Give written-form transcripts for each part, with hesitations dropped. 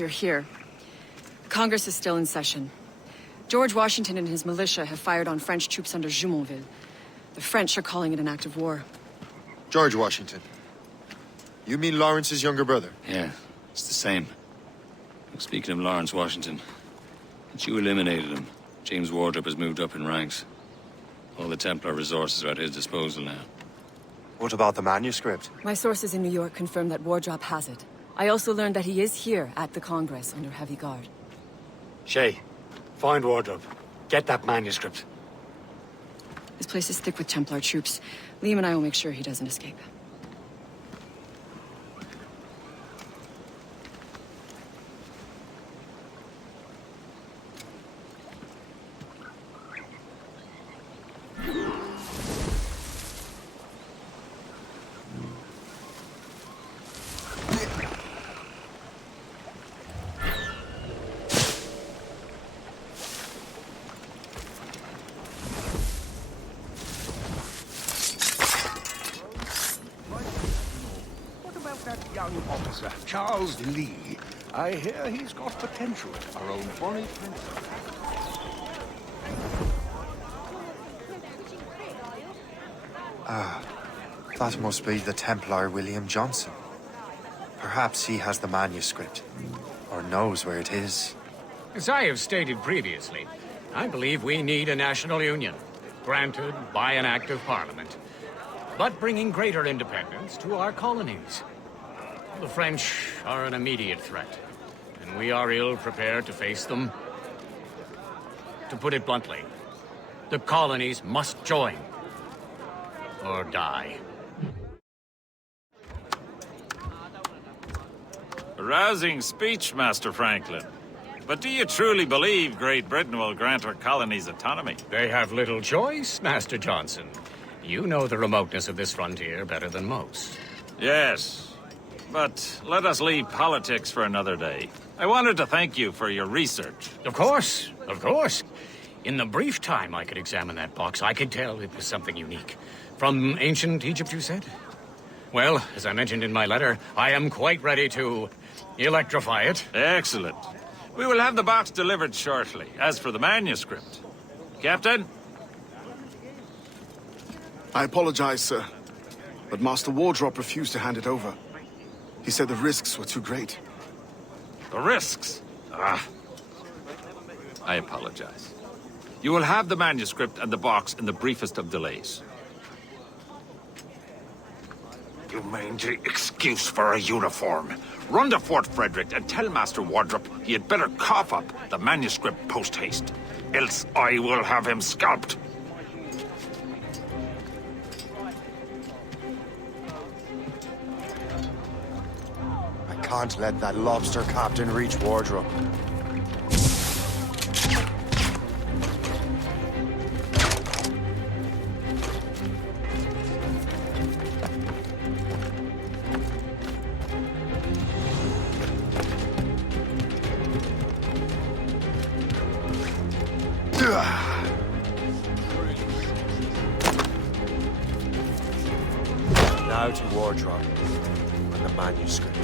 you're here. Congress is still in session. George Washington and his militia have fired on French troops under Jumonville. The French are calling it an act of war. George Washington. You mean Lawrence's younger brother? Yeah, it's the same. Speaking of Lawrence Washington, since you eliminated him, James Wardrop has moved up in ranks. All the Templar resources are at his disposal now. What about the manuscript? My sources in New York confirm that Wardrop has it. I also learned that he is here at the Congress under heavy guard. Shay, find Wardrop. Get that manuscript. This place is thick with Templar troops. Liam and I will make sure he doesn't escape. Young officer, Charles Lee. I hear he's got potential. Our own bonny prince. That must be the Templar William Johnson. Perhaps he has the manuscript, or knows where it is. As I have stated previously, I believe we need a national union, granted by an act of parliament, but bringing greater independence to our colonies. The French are an immediate threat, and we are ill prepared to face them. To put it bluntly, the colonies must join, or die. A rousing speech, Master Franklin. But do you truly believe Great Britain will grant her colonies autonomy? They have little choice, Master Johnson. You know the remoteness of this frontier better than most. Yes. But let us leave politics for another day. I wanted to thank you for your research. Of course, of course. In the brief time I could examine that box, I could tell it was something unique. From ancient Egypt, you said? Well, as I mentioned in my letter, I am quite ready to electrify it. Excellent. We will have the box delivered shortly. As for the manuscript... Captain? I apologize, sir. But Master Wardrop refused to hand it over. He said the risks were too great. The risks? I apologize. You will have the manuscript and the box in the briefest of delays. You mangy excuse for a uniform. Run to Fort Frederick and tell Master Wardrop he had better cough up the manuscript post-haste. Else I will have him scalped. Can't let that lobster captain reach Wardrop. Now to Wardrop and the manuscript.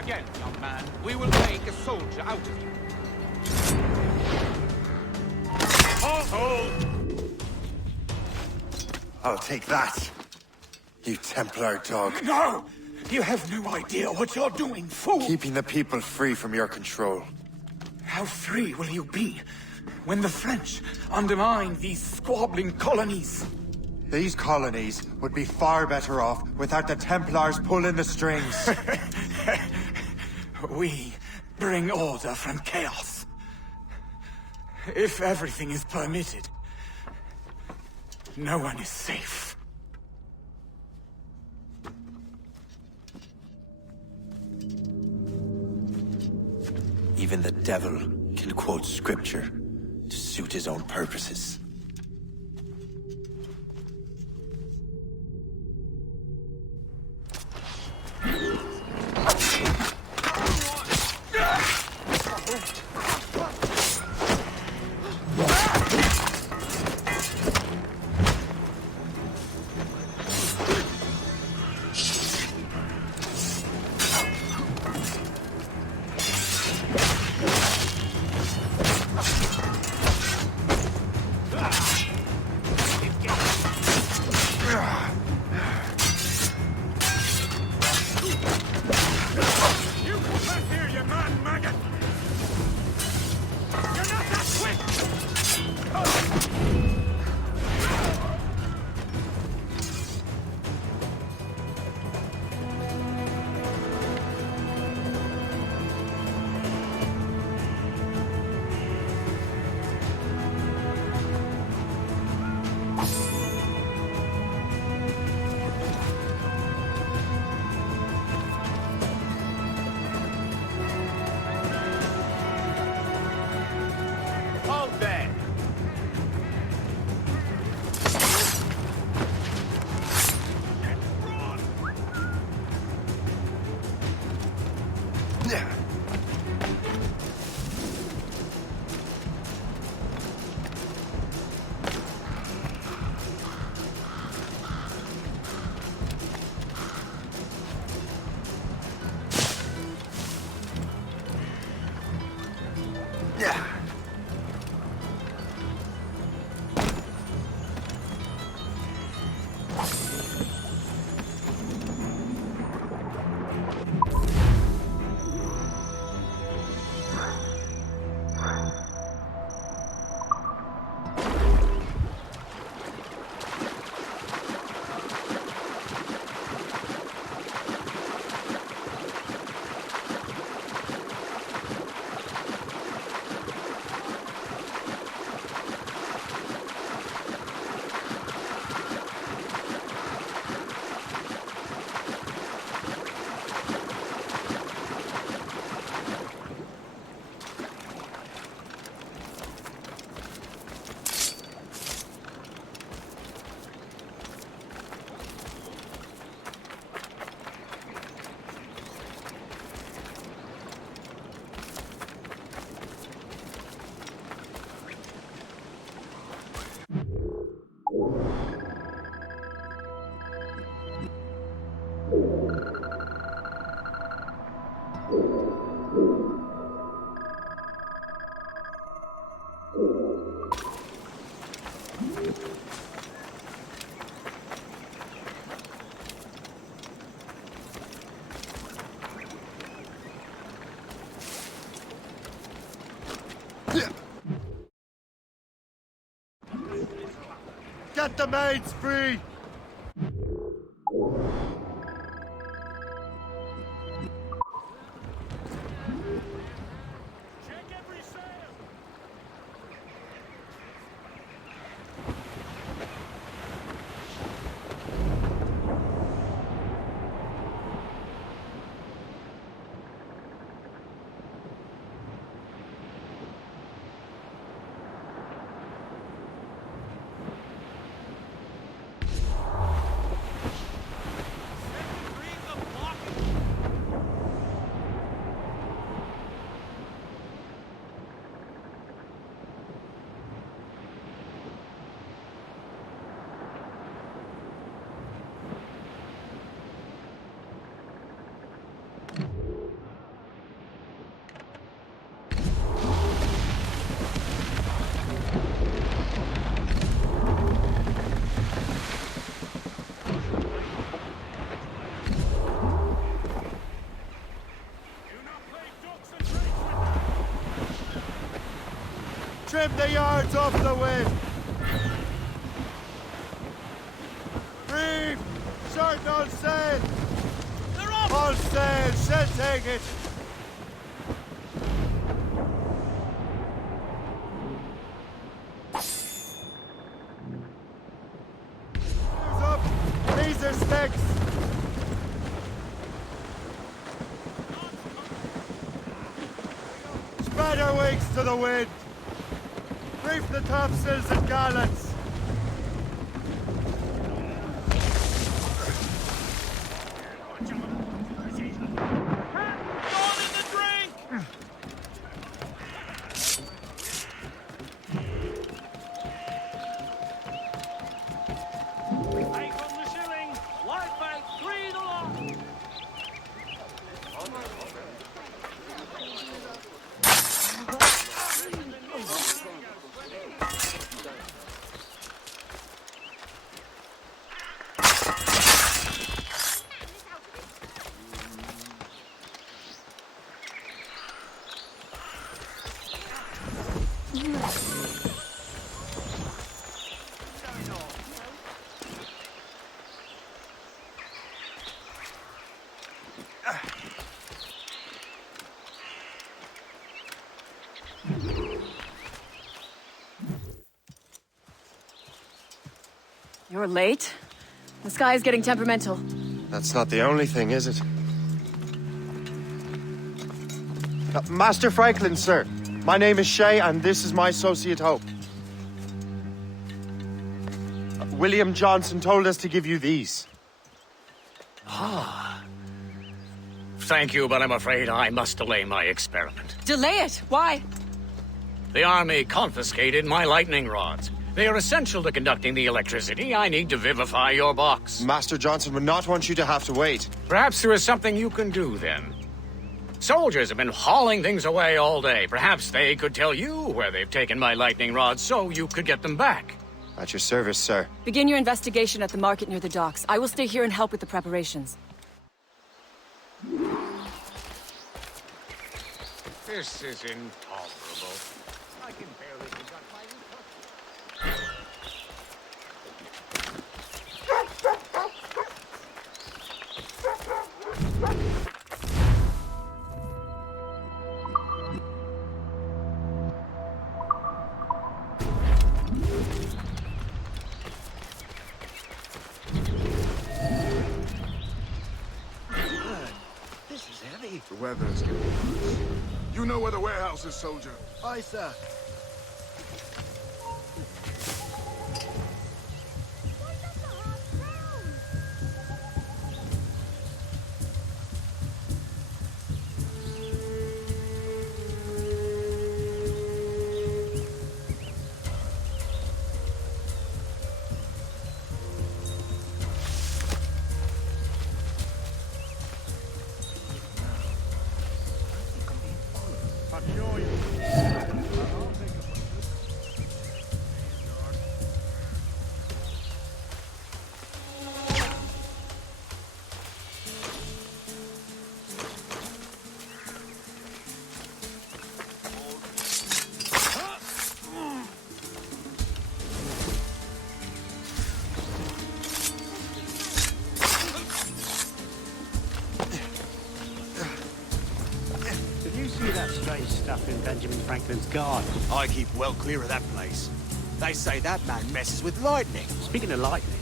Again, young man, we will make a soldier out of you. I'll take that. You Templar dog. No! You have no idea what you're doing, fool! Keeping the people free from your control. How free will you be when the French undermine these squabbling colonies? These colonies would be far better off without the Templars pulling the strings. We bring order from chaos. If everything is permitted, no one is safe. Even the devil can quote scripture to suit his own purposes. Get the maids free! Trim the yards off the wind! Reef! Short all sail! They're up! All sail! Shall take it! Sails up! These are sticks! Spread our wings to the wind! Reef the topsails and gallants! You're late. The sky is getting temperamental. That's not the only thing, is it? Master Franklin, sir. My name is Shay, and this is my associate Hope. William Johnson told us to give you these. Thank you, but I'm afraid I must delay my experiment. Delay it! Why? The army confiscated my lightning rods. They are essential to conducting the electricity I need to vivify your box. Master Johnson would not want you to have to wait. Perhaps there is something you can do, then. Soldiers have been hauling things away all day. Perhaps they could tell you where they've taken my lightning rods so you could get them back. At your service, sir. Begin your investigation at the market near the docks. I will stay here and help with the preparations. This is intolerable. I can barely conduct my The weather is getting worse. You know where the warehouse is, soldier. Aye, sir. Stuff in Benjamin Franklin's garden. I keep well clear of that place. They say that man messes with lightning. Speaking of lightning,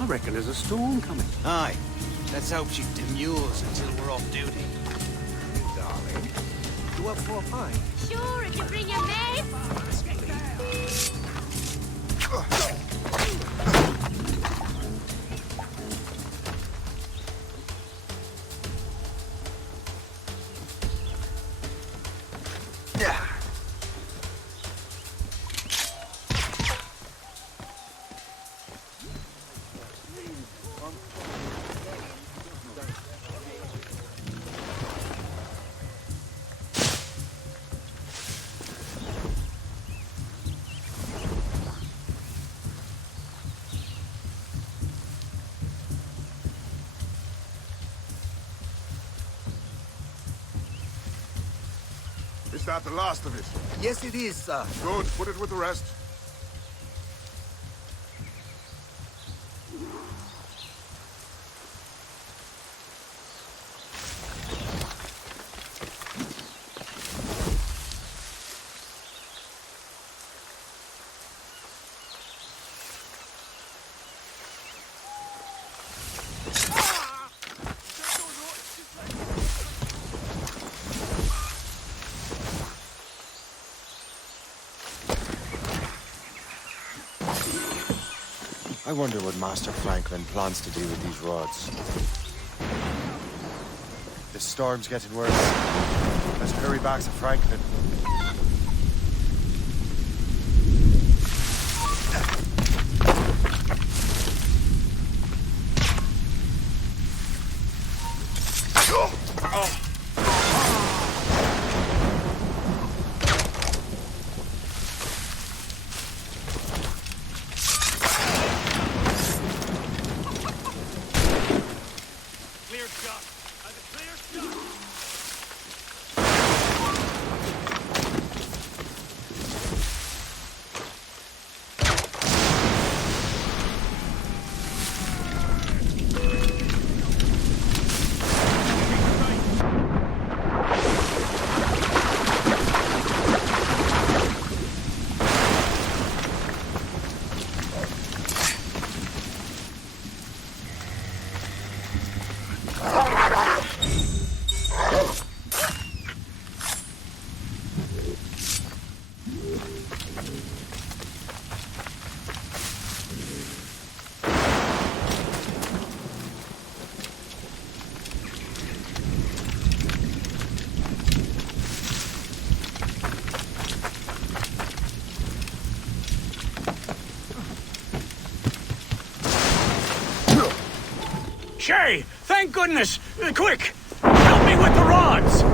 I reckon there's a storm coming. Aye. Let's hope she demurs until we're off duty. Darling, you up for a pint? Sure, if you bring your mace. Is that the last of it? Yes, it is, sir. Good. Put it with the rest. I wonder what Master Franklin plans to do with these rods. The storm's getting worse. Let's hurry back to Franklin. Shay! Thank goodness! Quick! Help me with the rods!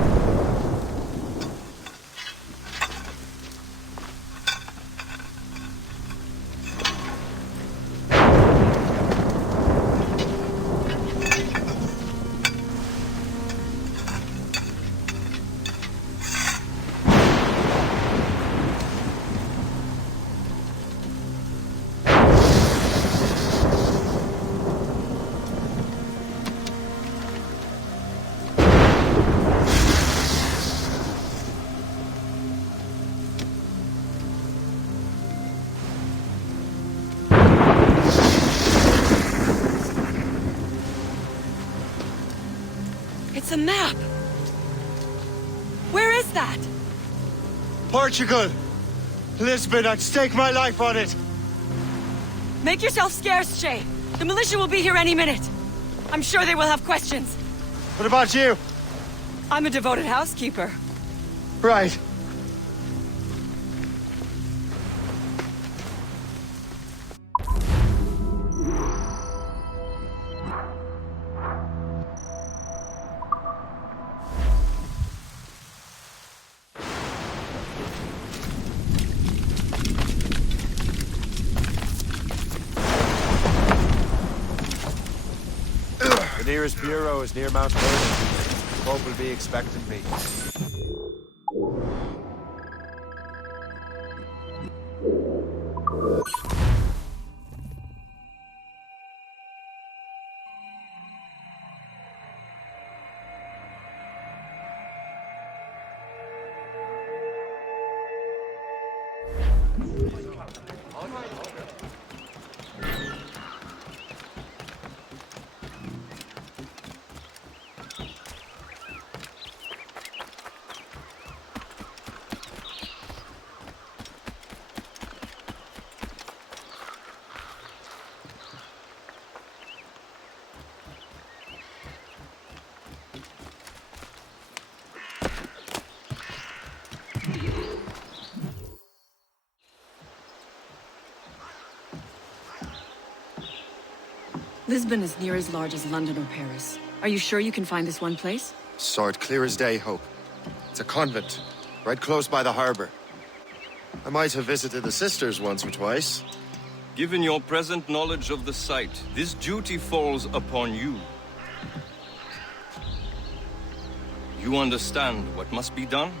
It's a map! Where is that? Portugal! Lisbon, I'd stake my life on it! Make yourself scarce, Shay. The militia will be here any minute. I'm sure they will have questions. What about you? I'm a devoted housekeeper. Right. The nearest bureau is near Mount Vernon. Pope will be expecting me. Lisbon is near as large as London or Paris. Are you sure you can find this one place? Sword clear as day, Hope. It's a convent, right close by the harbor. I might have visited the sisters once or twice. Given your present knowledge of the site, this duty falls upon you. You understand what must be done?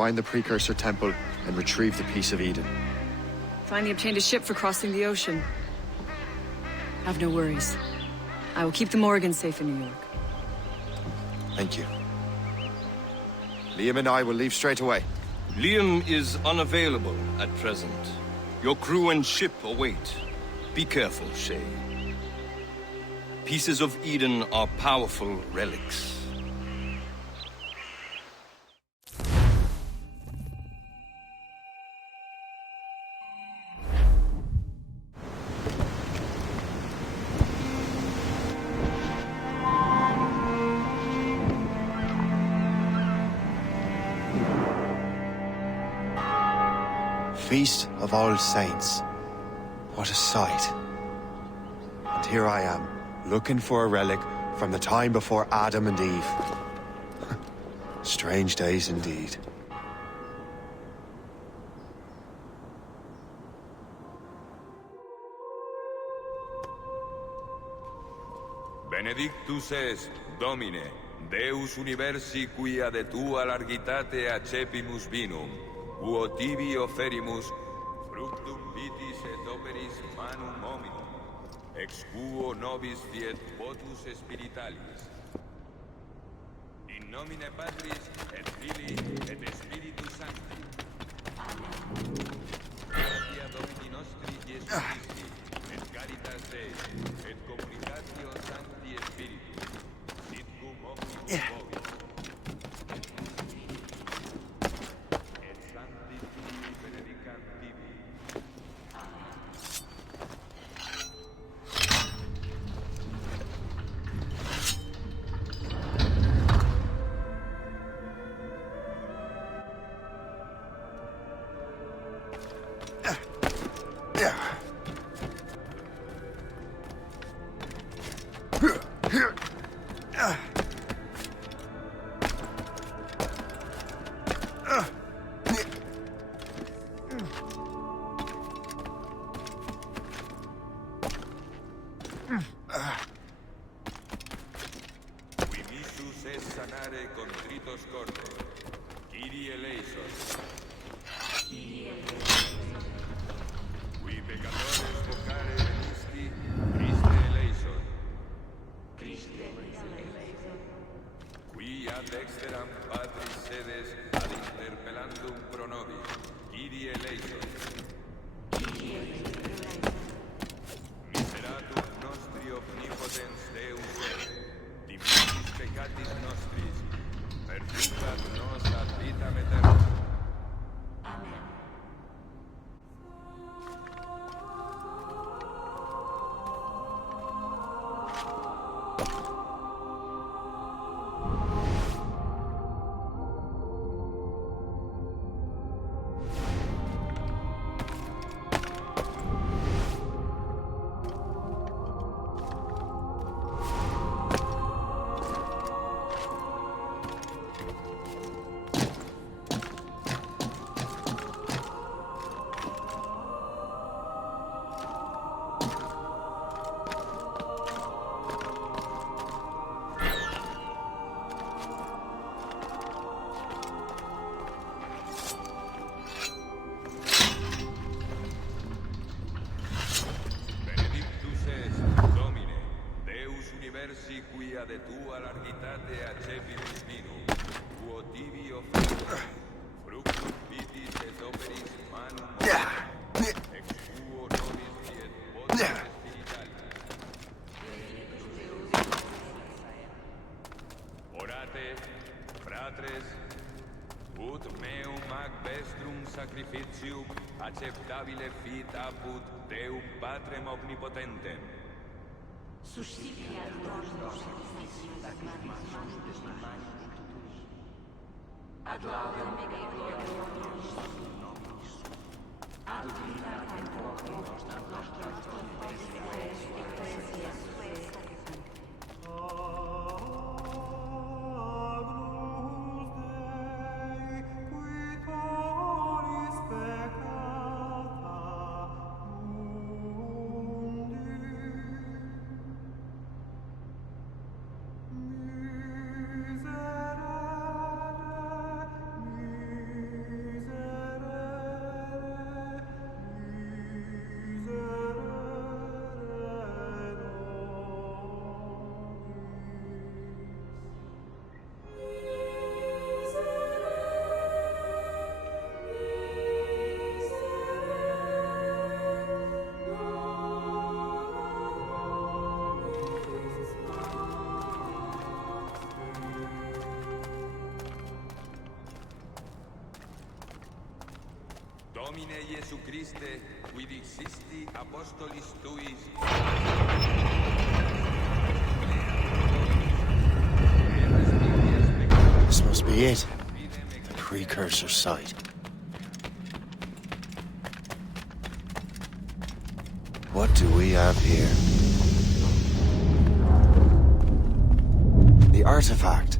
find the precursor temple and retrieve the Piece of Eden. Finally obtained a ship for crossing the ocean. Have no worries. I will keep the Morgans safe in New York. Thank you. Liam and I will leave straight away. Liam is unavailable at present. Your crew and ship await. Be careful, Shay. Pieces of Eden are powerful relics. Feast of All Saints. What a sight. And here I am, looking for a relic from the time before Adam and Eve. Strange days indeed. Benedictus est, Domine, Deus universi quia de tua largitate accepimus vinum, uo tibi offerimus fructum vitis et operis manum hominum, ex quo nobis fiet votus spiritualis. In nomine Patris et Filii et Spiritus Sancti. Gratia Domini nostri Iesu Christi, et caritas Dei, et communicatio Sancti Spiritus, sit cum omnibus vobis. Et Sancti Filii benedicat tibi. Qui missus est sanare contritos corde. Kyrie eleison. Qui peccatores vocare venisti, Christe eleison. Qui ad exteram Patris sedes ad interpellandum pro nobis, Kyrie eleison. Miseratum nostri omnipotens Deus et, diminutis peccatis nostris, perducat nos ad vitam aeternam. Amen. Universi quia de tua largitate accepimus vinum, quo tibi offerimus fructum vitis et operis manum ex quo nobis fiet votus spiritualis. Orate, fratres, ut meum ac vestrum sacrificium acceptabile fit apud Deum Patrem omnipotentem. Suscipiat Dominus sacrificium sacrificium humanus, ad laudem Dei gloriamus nobis, ad utilitate proprium nostra ecclesia sua. Domine Iesu Christe, quid existi apostolis tuis. This must be it. The precursor site. What do we have here? The artifact.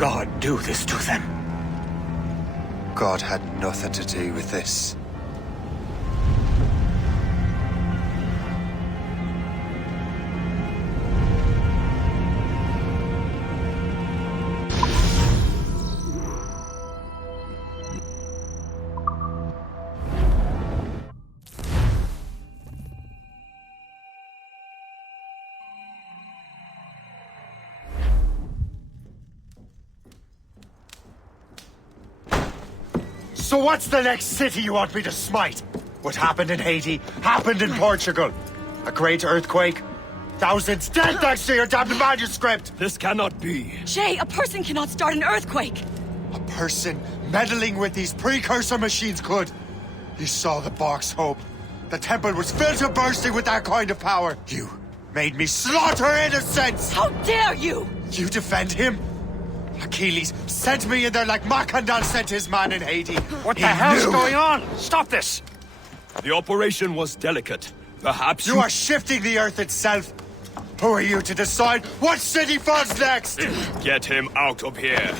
God do this to them? God had nothing to do with this. So what's the next city you want me to smite? What happened in Haiti happened in Portugal. A great earthquake. Thousands dead thanks to your damned manuscript! This cannot be. Shay, a person cannot start an earthquake! A person meddling with these precursor machines could. You saw the Bark's hope. The temple was filled to bursting with that kind of power. You made me slaughter innocents! How dare you! You defend him? Achilles sent me in there like Macandal sent his man in Haiti. What the hell's going on? Stop this! The operation was delicate. Perhaps you are shifting the earth itself. Who are you to decide what city falls next? Get him out of here.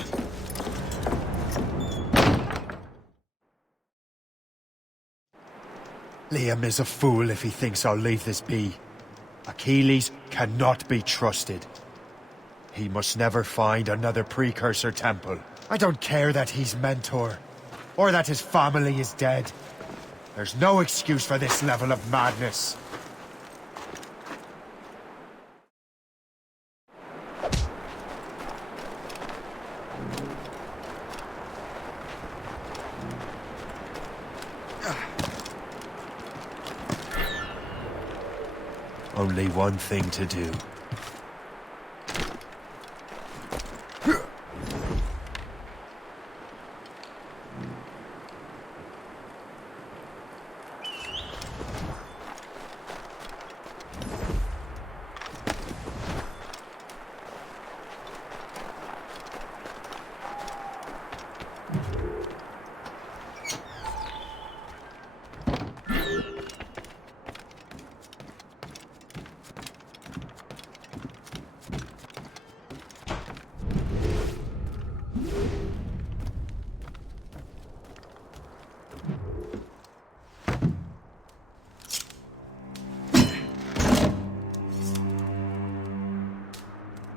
Liam is a fool if he thinks I'll leave this be. Achilles cannot be trusted. He must never find another precursor temple. I don't care that he's mentor, or that his family is dead. There's no excuse for this level of madness. Only one thing to do.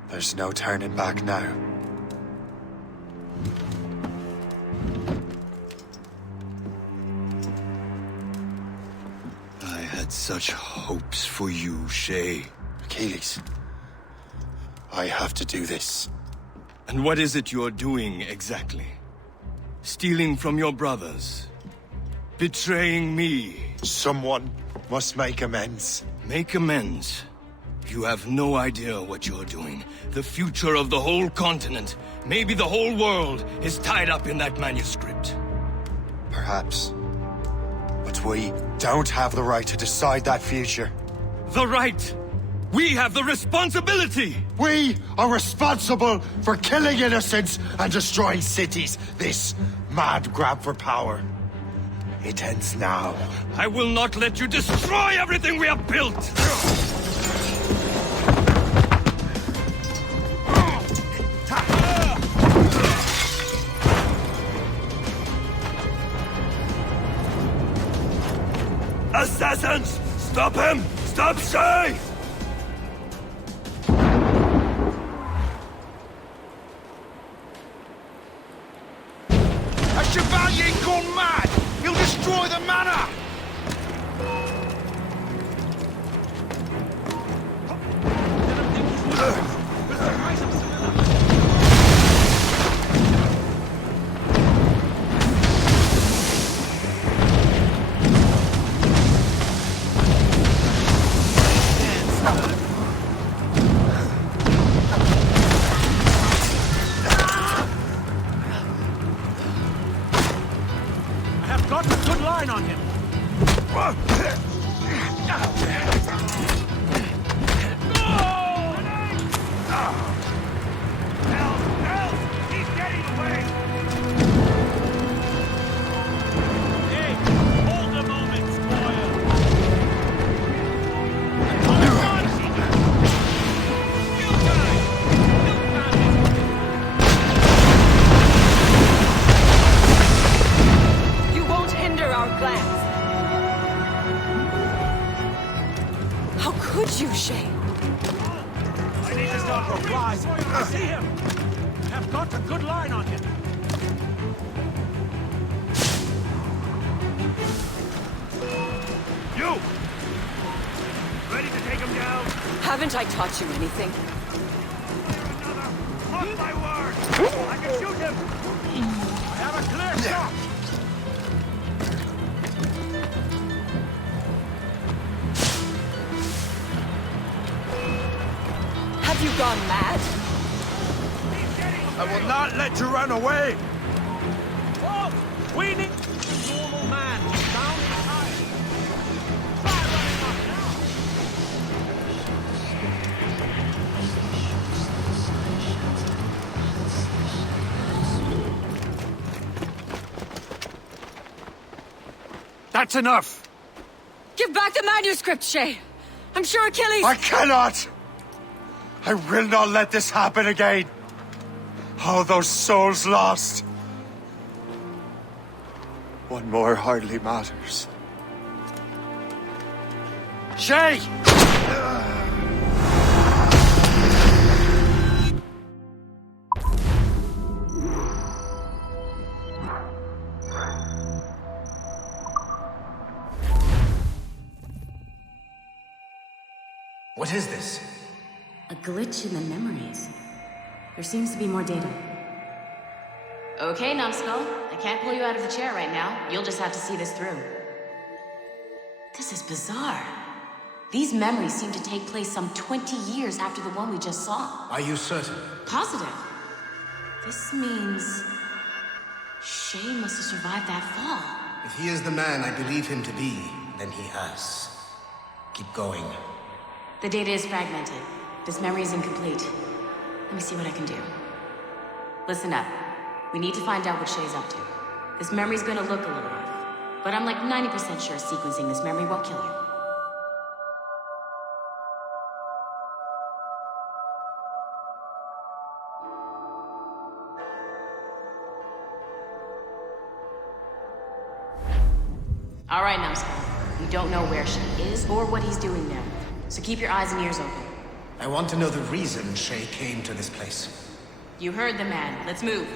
There's no turning back now. I had such hopes for you, Shay. Achilles, I have to do this. And what is it you're doing exactly? Stealing from your brothers? Betraying me? Someone must make amends. Make amends? You have no idea what you're doing. The future of the whole continent, maybe the whole world, is tied up in that manuscript. Perhaps. But we don't have the right to decide that future. The right! We have the responsibility! We are responsible for killing innocents and destroying cities. This mad grab for power. It ends now. I will not let you destroy everything we have built! Assassins! Stop him! Stop Shay! A Chevalier gone mad! He'll destroy the manor! Got a good line on him. Help! He's getting away! Hey, hold a moment, spoil. You won't hinder our plans. How could you, Shay? I need to start to rise. I see him. I've got a good line on him. You! Ready to take him down? Haven't I taught you anything? Mark my word! I can shoot him! I have a clear shot. you gone mad? I will not let you run away! Folks, we need a normal man down in time. Try running up now. That's enough! Give back the manuscript, Shay! I'm sure Achilles... I cannot! I will not let this happen again! All those souls lost! One more hardly matters. Shay! What is this? A glitch in the memories. There seems to be more data. Okay, Numbskull. I can't pull you out of the chair right now. You'll just have to see this through. This is bizarre. These memories seem to take place some 20 years after the one we just saw. Are you certain? Positive. This means... Shay must have survived that fall. If he is the man I believe him to be, then he has. Keep going. The data is fragmented. This memory is incomplete. Let me see what I can do. Listen up. We need to find out what Shay's up to. This memory's gonna look a little rough, but I'm like 90% sure sequencing this memory won't kill you. All right, Numbskull. We don't know where Shay is or what he's doing there, so keep your eyes and ears open. I want to know the reason Shay came to this place. You heard the man. Let's move.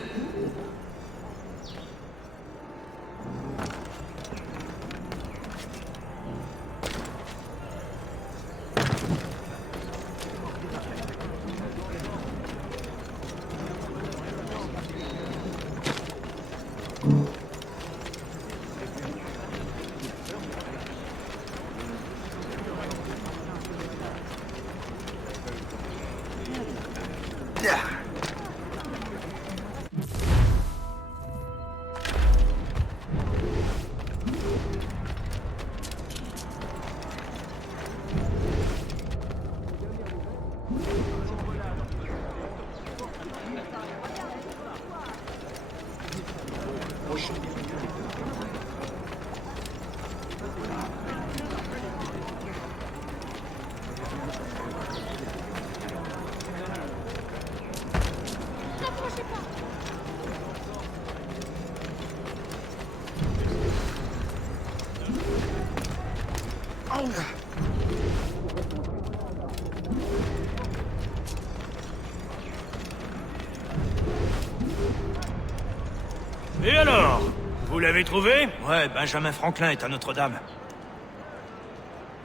Et alors? Vous l'avez trouvé? Ouais, Benjamin Franklin est à Notre-Dame.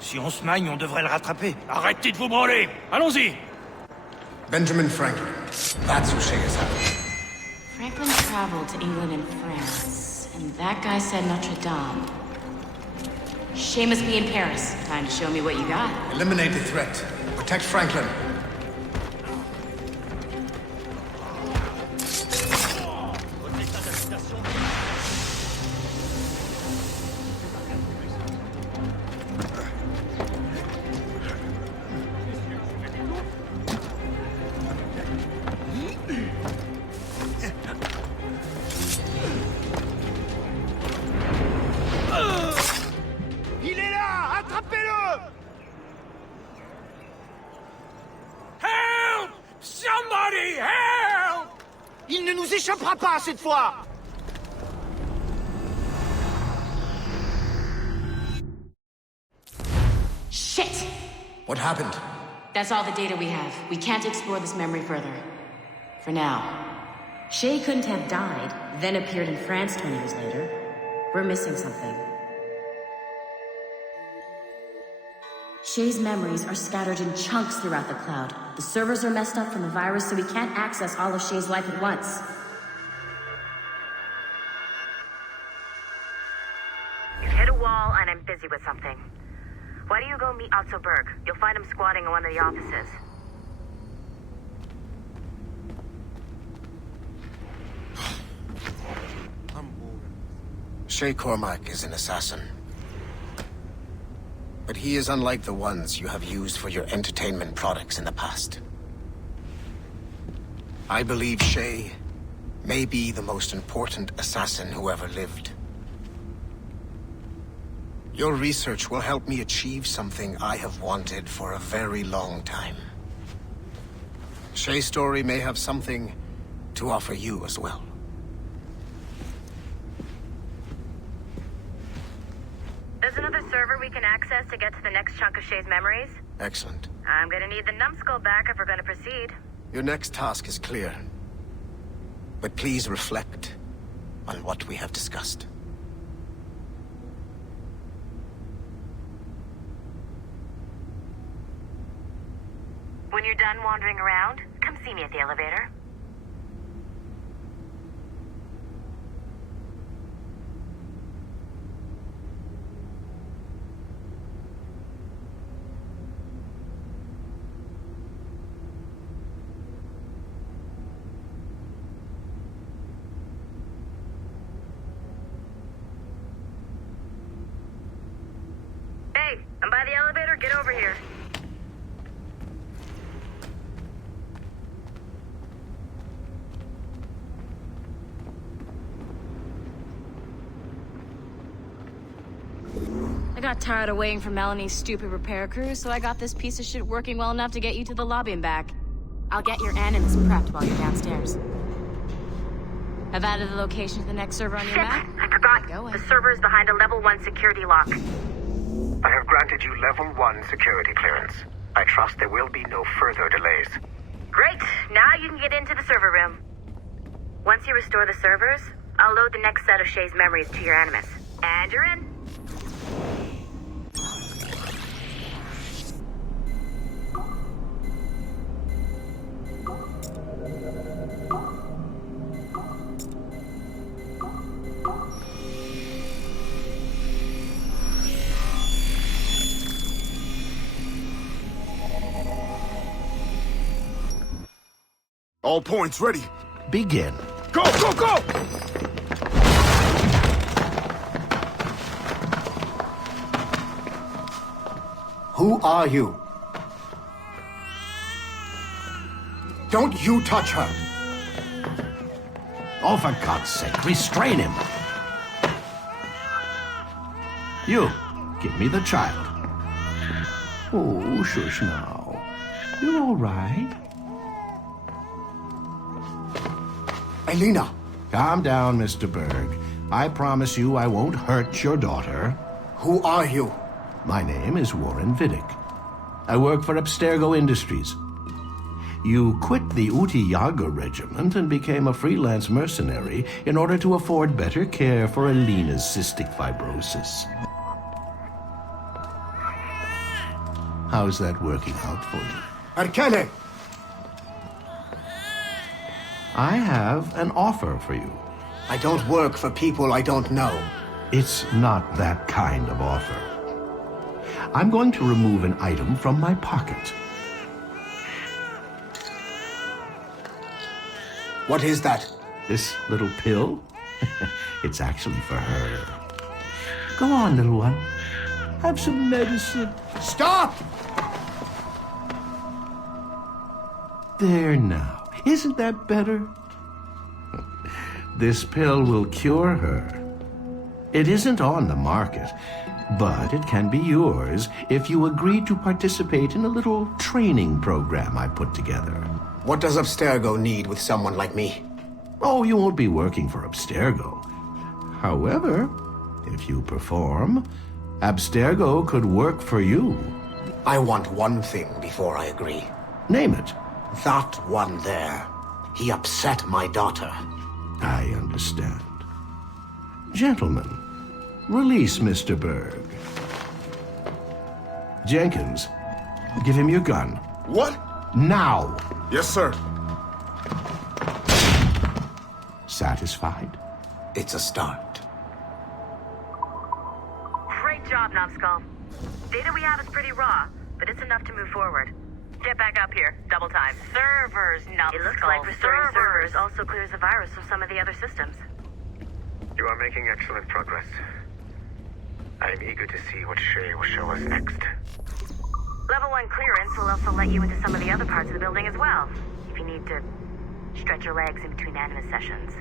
Si on se magne, on devrait le rattraper. Arrêtez de vous branler! Allons-y! Benjamin Franklin. That's who Shay is after. Franklin traveled to England and France, and that guy said Notre Dame. Shay must be in Paris. Time to show me what you got. Eliminate the threat. Protect Franklin. Il est là! Attrapez-le! Help! Somebody help! Il ne nous échappera pas cette fois! Shit! What happened? That's all the data we have. We can't explore this memory further. For now. Shay couldn't have died, then appeared in France 20 years later. We're missing something. Shay's memories are scattered in chunks throughout the cloud. The servers are messed up from the virus, so we can't access all of Shay's life at once. You've hit a wall, and I'm busy with something. Why don't you go meet Otto Berg? You'll find him squatting in one of the offices. Shay Cormac is an assassin. But he is unlike the ones you have used for your entertainment products in the past. I believe Shay may be the most important assassin who ever lived. Your research will help me achieve something I have wanted for a very long time. Shay's story may have something to offer you as well. There's another server we can access to get to the next chunk of Shay's memories. Excellent. I'm gonna need the numbskull back if we're gonna proceed. Your next task is clear. But please reflect on what we have discussed. When you're done wandering around, come see me at the elevator. Hey, I'm by the elevator. Get over here. I got tired of waiting for Melanie's stupid repair crew, so I got this piece of shit working well enough to get you to the lobby and back. I'll get your animus prepped while you're downstairs. I've added the location to the next server on your map. I forgot. The server is behind a level 1 security lock. I have granted you level 1 security clearance. I trust there will be no further delays. Great. Now you can get into the server room. Once you restore the servers, I'll load the next set of Shay's memories to your animus. And you're in. All points ready. Begin. Go, go, go! Who are you? Don't you touch her! Oh, for God's sake, restrain him! You, give me the child. Oh, shush now. You're all right. Elena! Calm down, Mr. Berg. I promise you I won't hurt your daughter. Who are you? My name is Warren Vidic. I work for Abstergo Industries. You quit the Uti Yaga regiment and became a freelance mercenary in order to afford better care for Elena's cystic fibrosis. How's that working out for you? Arkele! I have an offer for you. I don't work for people I don't know. It's not that kind of offer. I'm going to remove an item from my pocket. What is that? This little pill? It's actually for her. Go on, little one. Have some medicine. Stop! There now. Isn't that better? This pill will cure her. It isn't on the market, but it can be yours if you agree to participate in a little training program I put together. What does Abstergo need with someone like me? Oh, you won't be working for Abstergo. However, if you perform, Abstergo could work for you. I want one thing before I agree. Name it. That one there. He upset my daughter. I understand. Gentlemen, release Mr. Berg. Jenkins, give him your gun. What? Now! Yes, sir. Satisfied? It's a start. Great job, Numbskull. Data we have is pretty raw, but it's enough to move forward. Get back up here. Double time. Servers, Numbskull. It looks like restoring servers also clears the virus from some of the other systems. You are making excellent progress. I am eager to see what Shay will show us next. Level 1 clearance will also let you into some of the other parts of the building as well, if you need to stretch your legs in between Animus sessions.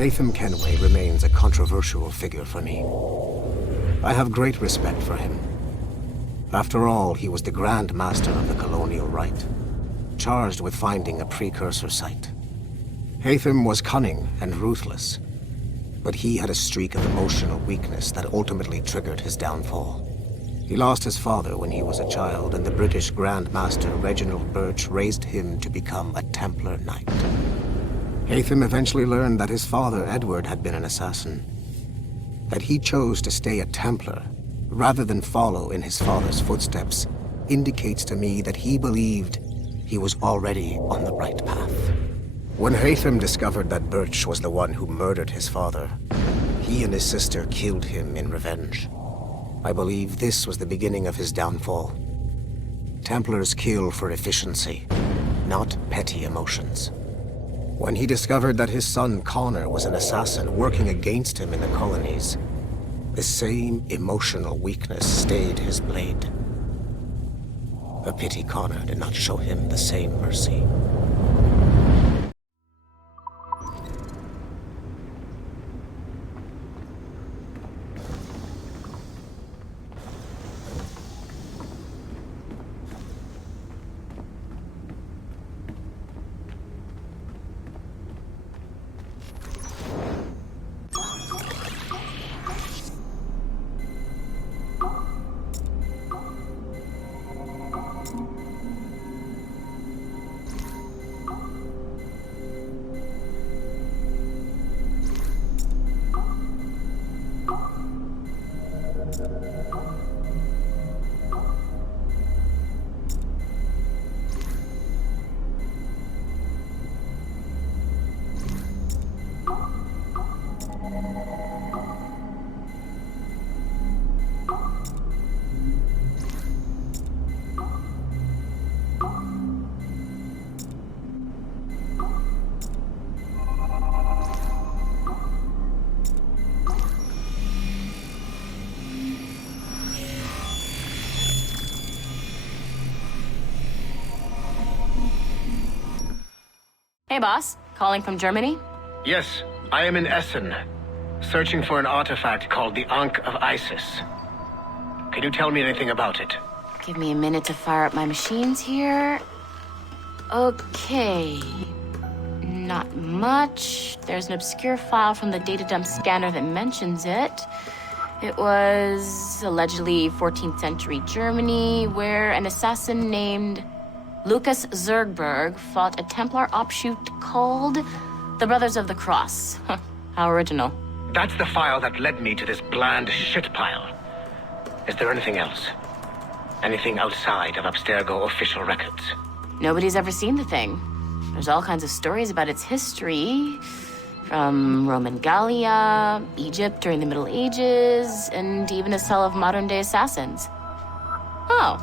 Haytham Kenway remains a controversial figure for me. I have great respect for him. After all, he was the Grand Master of the Colonial Rite, charged with finding a precursor site. Haytham was cunning and ruthless, but he had a streak of emotional weakness that ultimately triggered his downfall. He lost his father when he was a child, and the British Grand Master Reginald Birch raised him to become a Templar Knight. Haytham eventually learned that his father, Edward, had been an assassin. That he chose to stay a Templar, rather than follow in his father's footsteps, indicates to me that he believed he was already on the right path. When Haytham discovered that Birch was the one who murdered his father, he and his sister killed him in revenge. I believe this was the beginning of his downfall. Templars kill for efficiency, not petty emotions. When he discovered that his son Connor was an assassin working against him in the colonies, the same emotional weakness stayed his blade. A pity Connor did not show him the same mercy. Hey, boss. Calling from Germany? Yes, I am in Essen, searching for an artifact called the Ankh of Isis. Can you tell me anything about it? Give me a minute to fire up my machines here. Okay. Not much. There's an obscure file from the data dump scanner that mentions it. It was allegedly 14th century Germany, where an assassin named Lucas Zergberg fought a Templar offshoot called the Brothers of the Cross. How original. That's the file that led me to this bland shit pile. Is there anything else? Anything outside of Abstergo official records? Nobody's ever seen the thing. There's all kinds of stories about its history, from Roman Gallia, Egypt during the Middle Ages, and even a cell of modern-day assassins. Oh,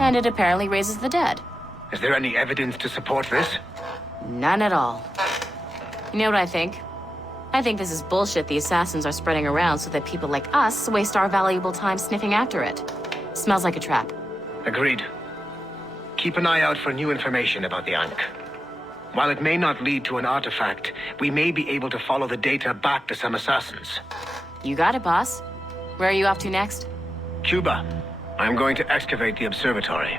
and it apparently raises the dead. Is there any evidence to support this? None at all. You know what I think? I think this is bullshit the assassins are spreading around so that people like us waste our valuable time sniffing after it. Smells like a trap. Agreed. Keep an eye out for new information about the Ankh. While it may not lead to an artifact, we may be able to follow the data back to some assassins. You got it, boss. Where are you off to next? Cuba. I'm going to excavate the observatory.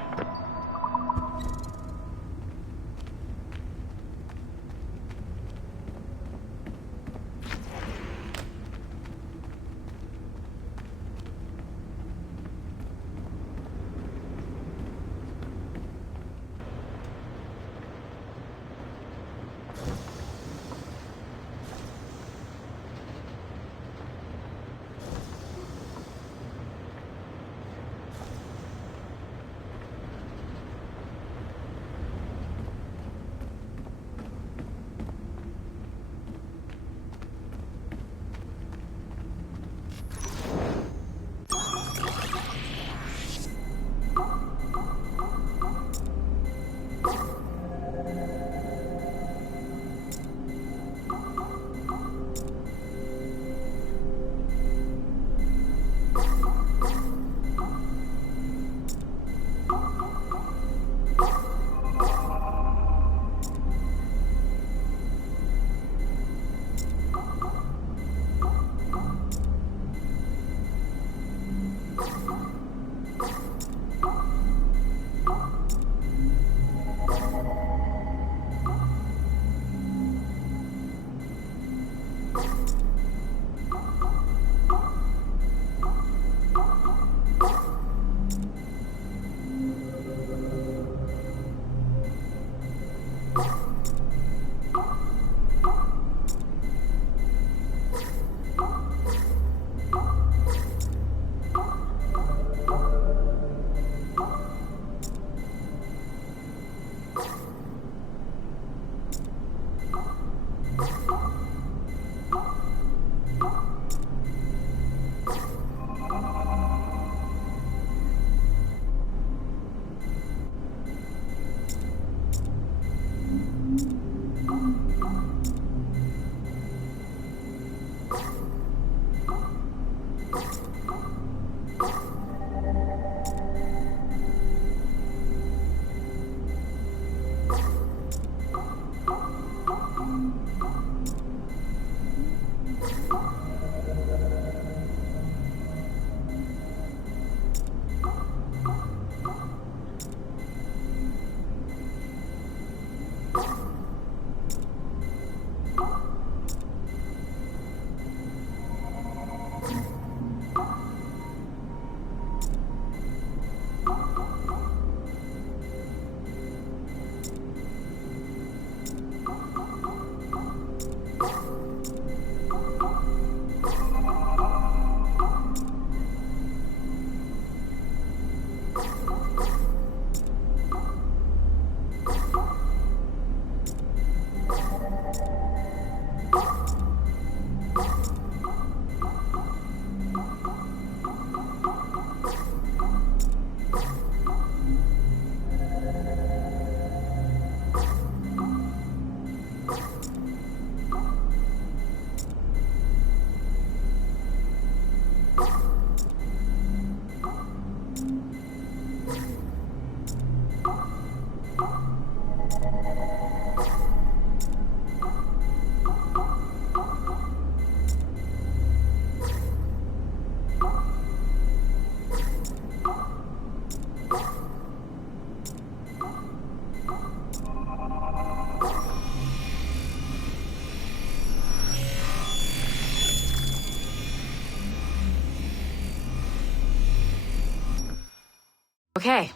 Okay.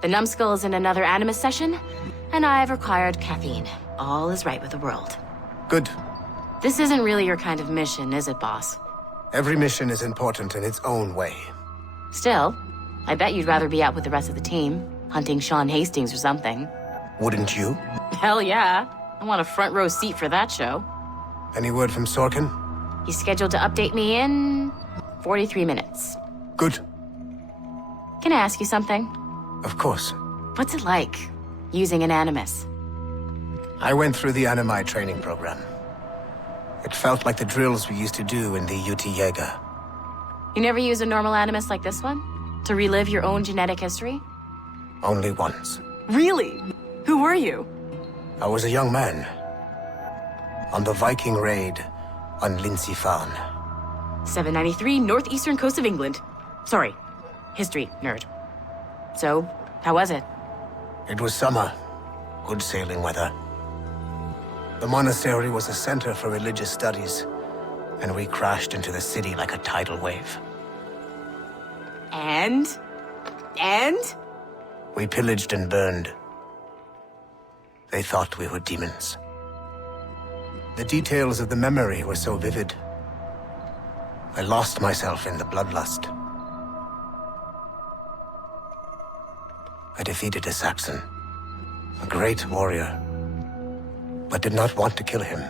The numbskull is in another Animus session, and I've required caffeine. All is right with the world. Good. This isn't really your kind of mission, is it, boss? Every mission is important in its own way. Still, I bet you'd rather be out with the rest of the team, hunting Sean Hastings or something. Wouldn't you? Hell yeah. I want a front row seat for that show. Any word from Sorkin? He's scheduled to update me in 43 minutes. Good. Can I ask you something? Of course. What's it like, using an Animus? I went through the Animi training program. It felt like the drills we used to do in the UT Jaeger. You never use a normal Animus like this one? To relive your own genetic history? Only once. Really? Who were you? I was a young man. On the Viking raid on Lindsey Farn. 793, northeastern coast of England. Sorry, history nerd. So, how was it? It was summer. Good sailing weather. The monastery was a center for religious studies, and we crashed into the city like a tidal wave. And? We pillaged and burned. They thought we were demons. The details of the memory were so vivid. I lost myself in the bloodlust. I defeated a Saxon, a great warrior, but did not want to kill him.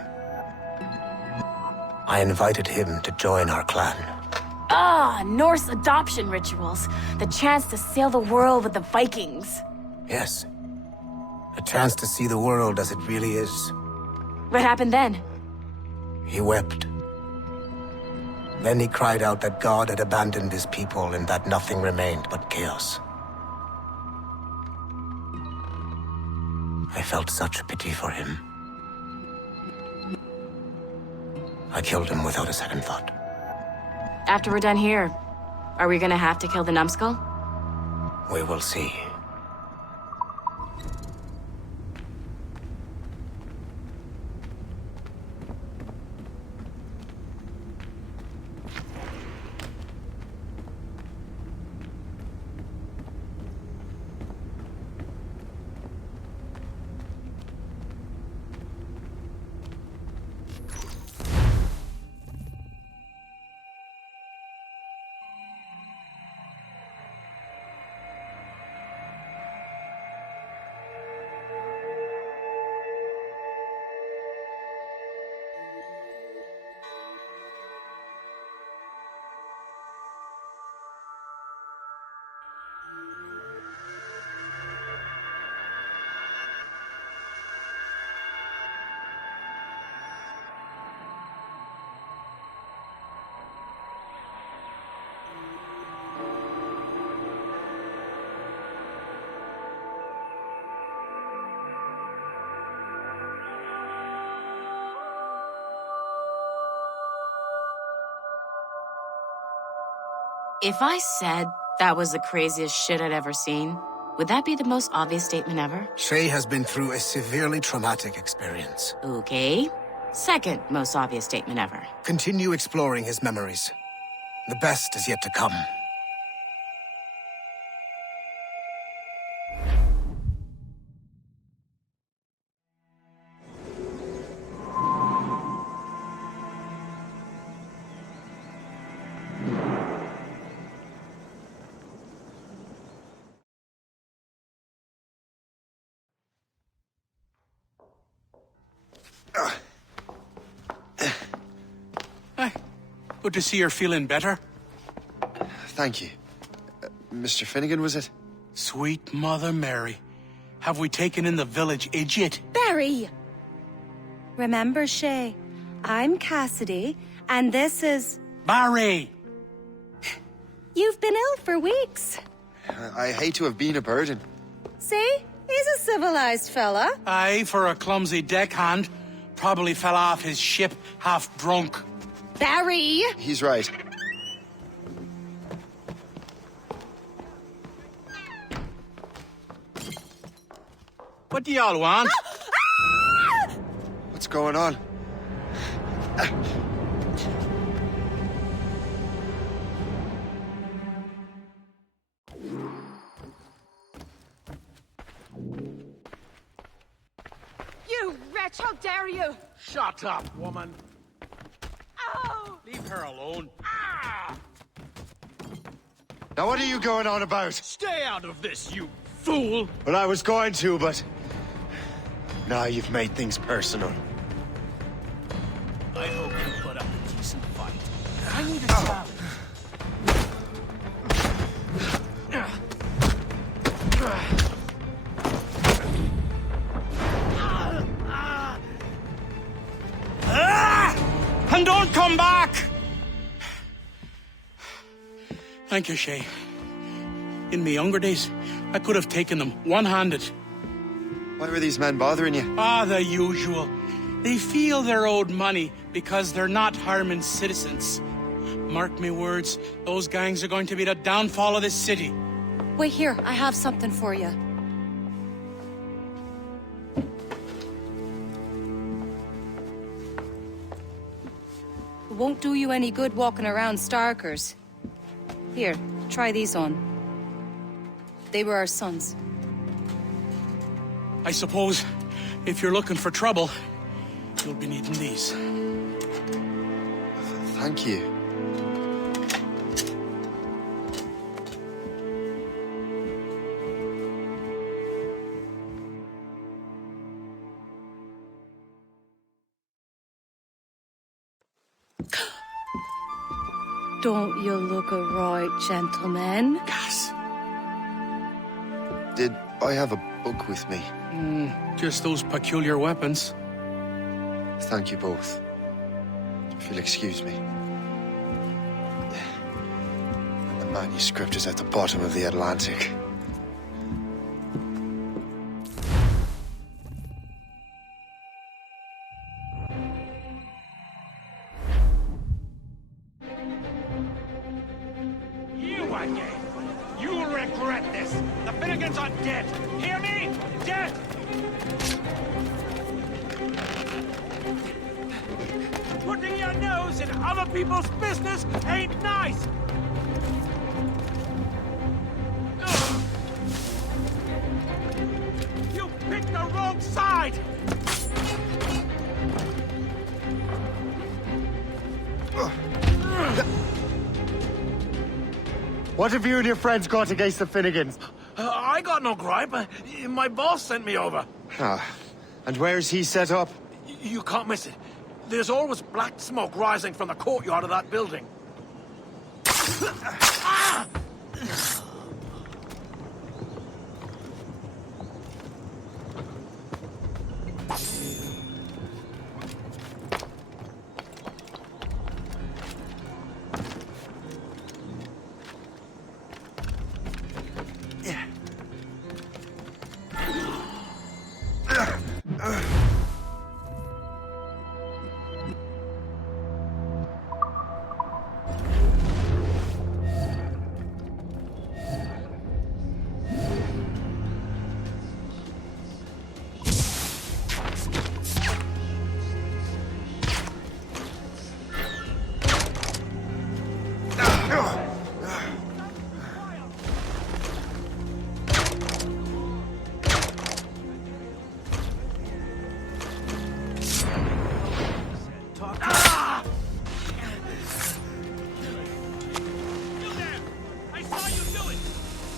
I invited him to join our clan. Ah, Norse adoption rituals. The chance to sail the world with the Vikings. Yes. A chance to see the world as it really is. What happened then? He wept. Then he cried out that God had abandoned his people and that nothing remained but chaos. I felt such pity for him. I killed him without a second thought. After we're done here, are we gonna have to kill the numbskull? We will see. If I said that was the craziest shit I'd ever seen, would that be the most obvious statement ever? Shay has been through a severely traumatic experience. Okay. Second most obvious statement ever. Continue exploring his memories. The best is yet to come. Good to see you're feeling better. Thank you. Mr. Finnegan, was it? Sweet Mother Mary. Have we taken in the village idiot? Barry! Remember, Shay, I'm Cassidy, and this is... Barry! You've been ill for weeks. I hate to have been a burden. See? He's a civilized fella. Aye, for a clumsy deckhand. Probably fell off his ship half drunk. Barry! He's right. What do y'all want? What's going on? wretch! How dare you! Shut up, woman. Oh! Leave her alone. Now what are you going on about? Stay out of this, you fool! Well, I was going to, but... Now you've made things personal. I hope you put up a decent fight. I need a job. And don't come back! Thank you, Shay. In my younger days, I could have taken them one-handed. Why were these men bothering you? The usual. They feel they're owed money because they're not harming citizens. Mark me words, those gangs are going to be the downfall of this city. Wait here, I have something for you. It won't do you any good walking around Starkers. Here, try these on. They were our sons. I suppose if you're looking for trouble, you'll be needing these. Thank you. Don't you look a right gentleman? Gas. Did I have a book with me? Just those peculiar weapons. Thank you both. If you'll excuse me. The manuscript is at the bottom of the Atlantic. You again! You'll regret this! The Finnegans are dead! Hear me? Dead! Putting your nose in other people's business ain't nice! Ugh. You picked the wrong side! What have you and your friends got against the Finnegans? I got no gripe. My boss sent me over. And where's he set up? You can't miss it. There's always black smoke rising from the courtyard of that building.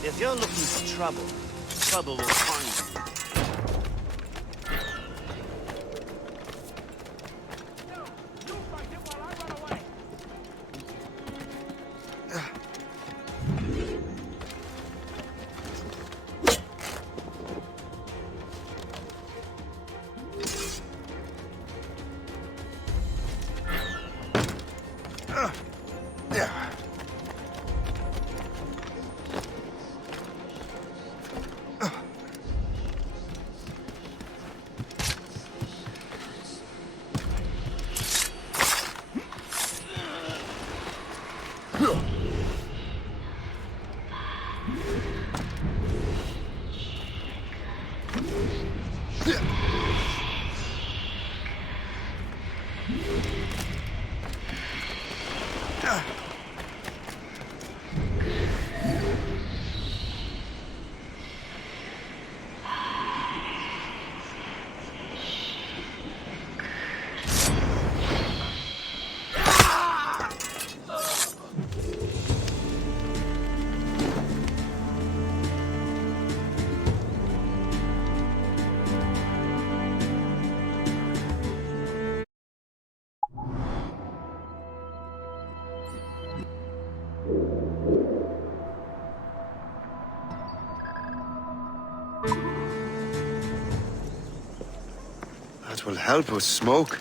If you're looking for trouble, trouble will find you. 'Twill help with smoke.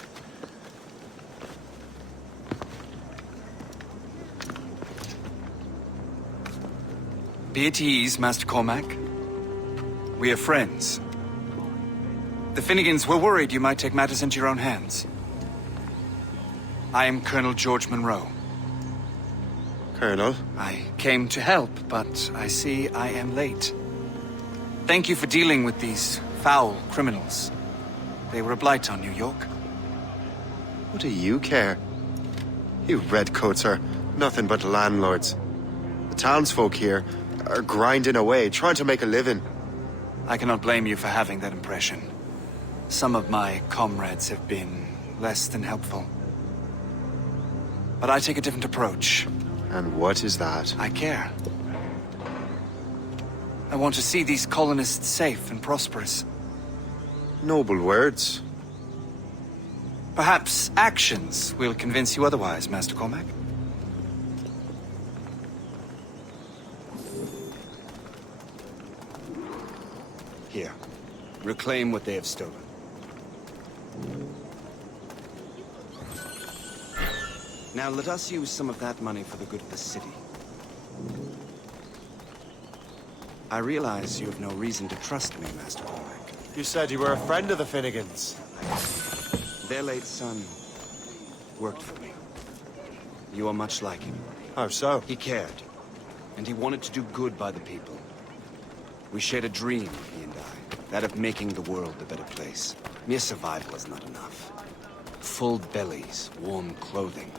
Be at ease, Master Cormac. We are friends. The Finnegans were worried you might take matters into your own hands. I am Colonel George Monroe. Colonel? I came to help, but I see I am late. Thank you for dealing with these foul criminals. They were a blight on New York. What do you care? You redcoats are nothing but landlords. The townsfolk here are grinding away, trying to make a living. I cannot blame you for having that impression. Some of my comrades have been less than helpful. But I take a different approach. And what is that? I care. I want to see these colonists safe and prosperous. Noble words. Perhaps actions will convince you otherwise, Master Cormac. Here. Reclaim what they have stolen. Now let us use some of that money for the good of the city. I realize you have no reason to trust me, Master Cormac. You said you were a friend of the Finnegans. Their late son worked for me. You are much like him. How so? He cared, and he wanted to do good by the people. We shared a dream, he and I, that of making the world a better place. Mere survival is not enough. Full bellies, warm clothing.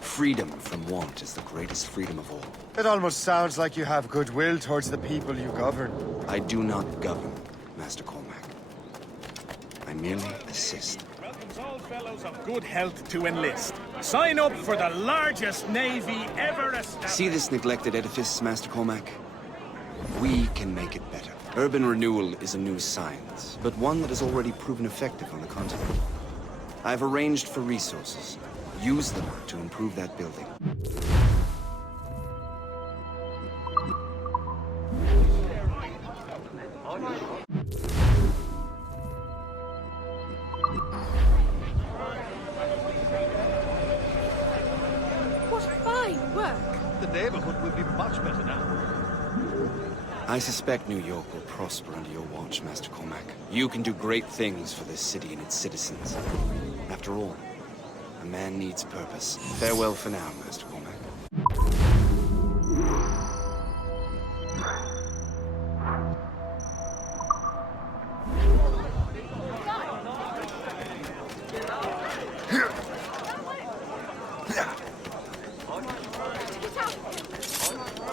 Freedom from want is the greatest freedom of all. It almost sounds like you have goodwill towards the people you govern. I do not govern, Master Cormac. I merely assist. Welcomes all fellows of good health to enlist. Sign up for the largest navy ever established. See this neglected edifice, Master Cormac? We can make it better. Urban renewal is a new science, but one that has already proven effective on the continent. I've arranged for resources. Use them to improve that building. What fine work! The neighborhood will be much better now. I suspect New York will prosper under your watch, Master Cormac. You can do great things for this city and its citizens. After all, a man needs purpose. Farewell for now, Master Cormac.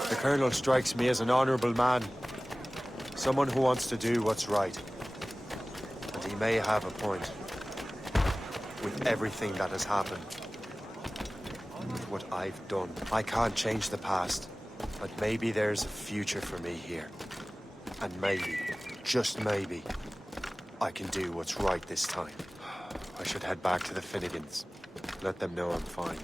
The Colonel strikes me as an honorable man. Someone who wants to do what's right. And he may have a point. With everything that has happened. With what I've done. I can't change the past. But maybe there's a future for me here. And maybe, just maybe, I can do what's right this time. I should head back to the Finnegans. Let them know I'm fine.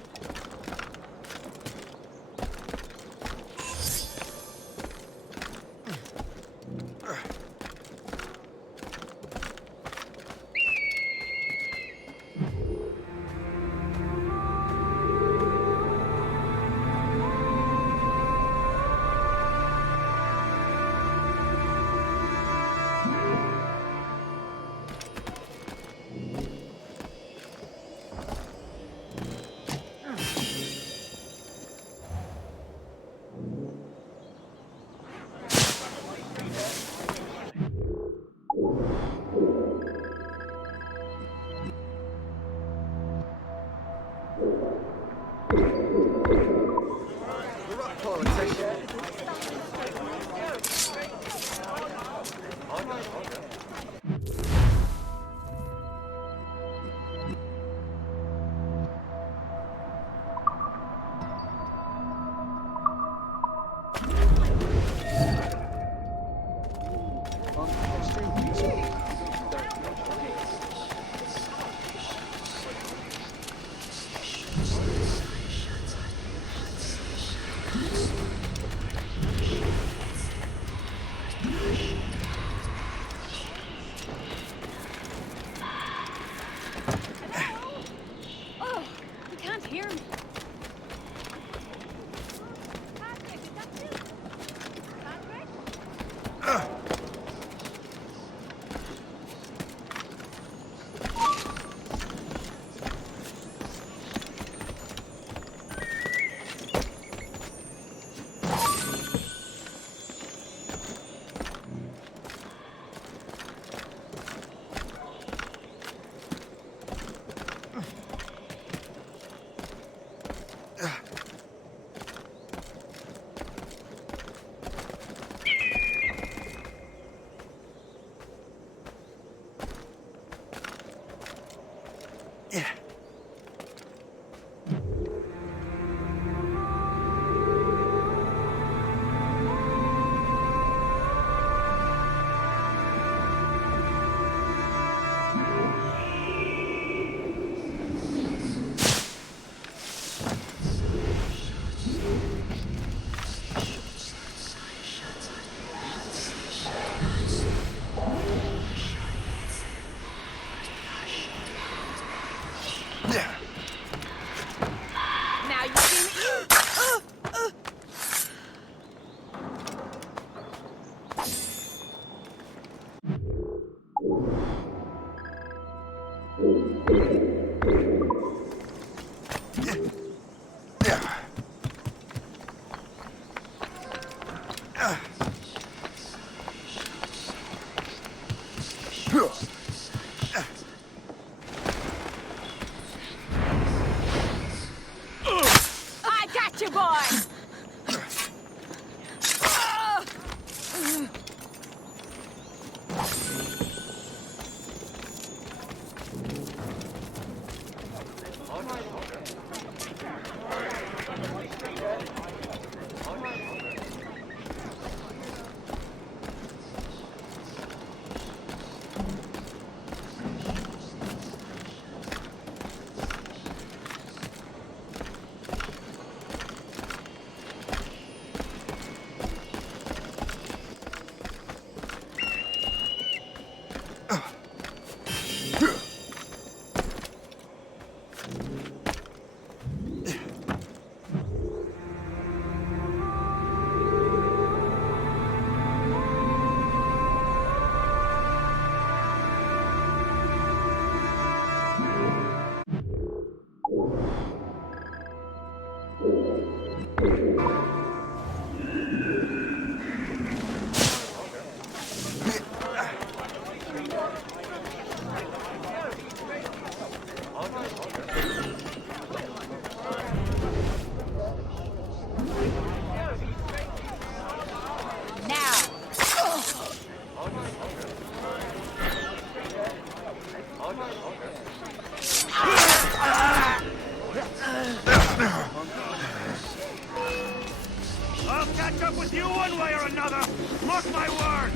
catch up with you one way or another! Mark my word!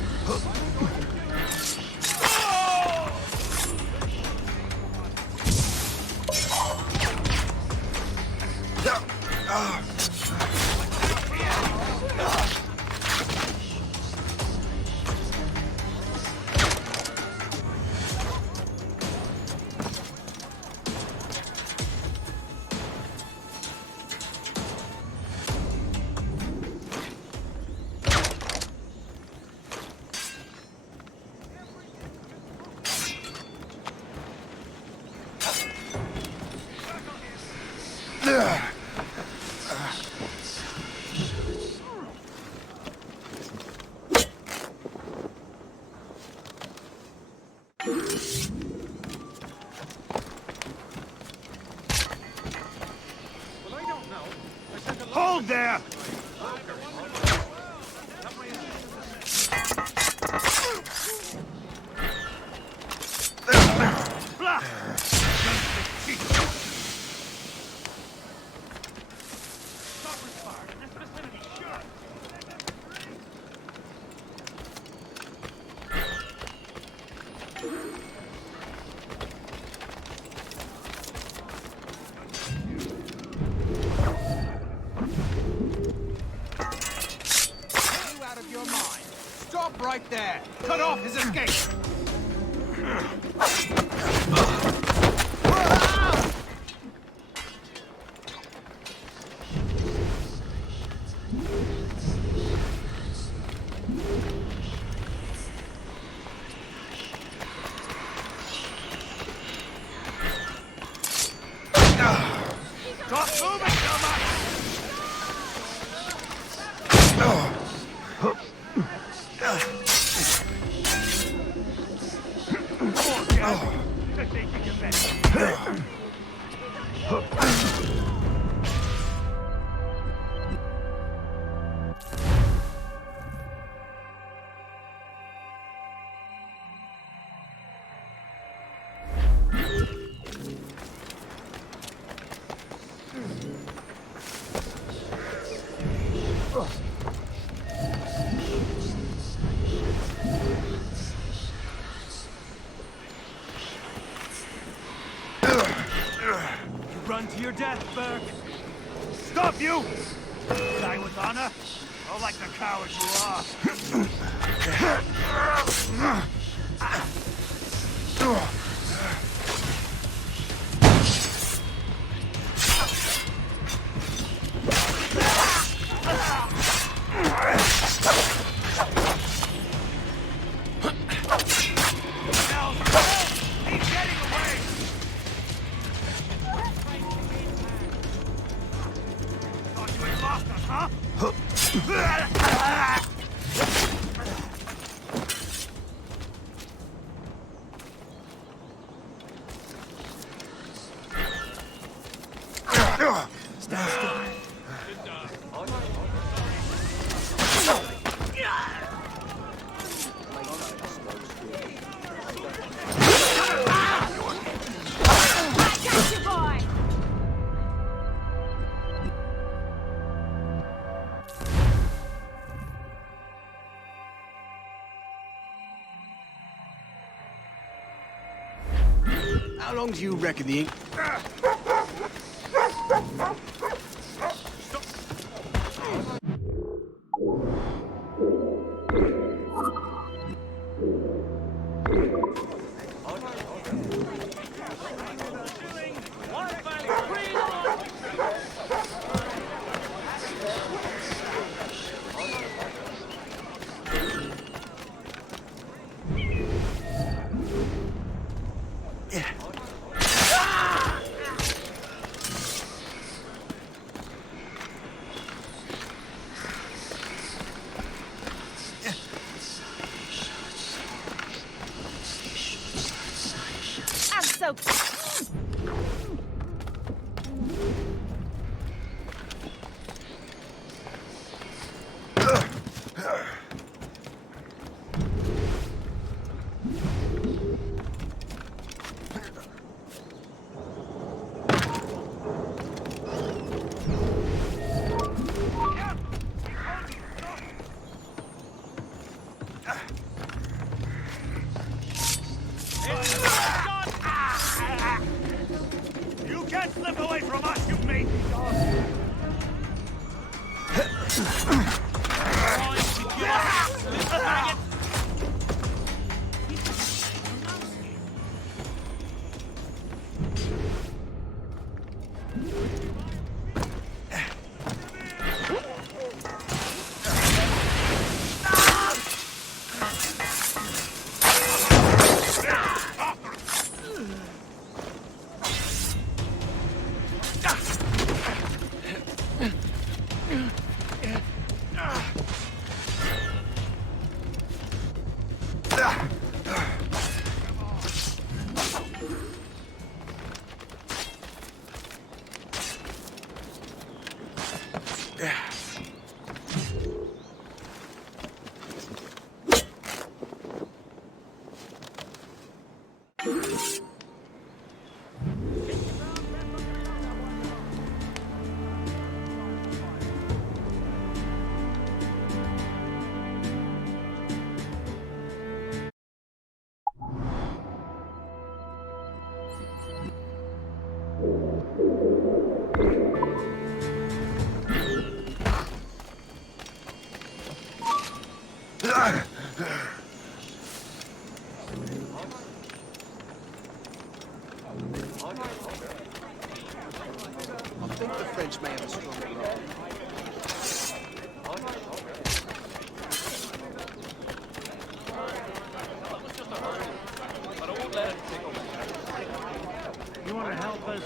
Hold there! Stop right there! Cut off his escape! Stop moving so much! Run to your death, Burke! Stop you! Die with honor? Or like the coward you are? He's getting away! Thought you had lost us, huh? Stand still. How long do you reckon the ink...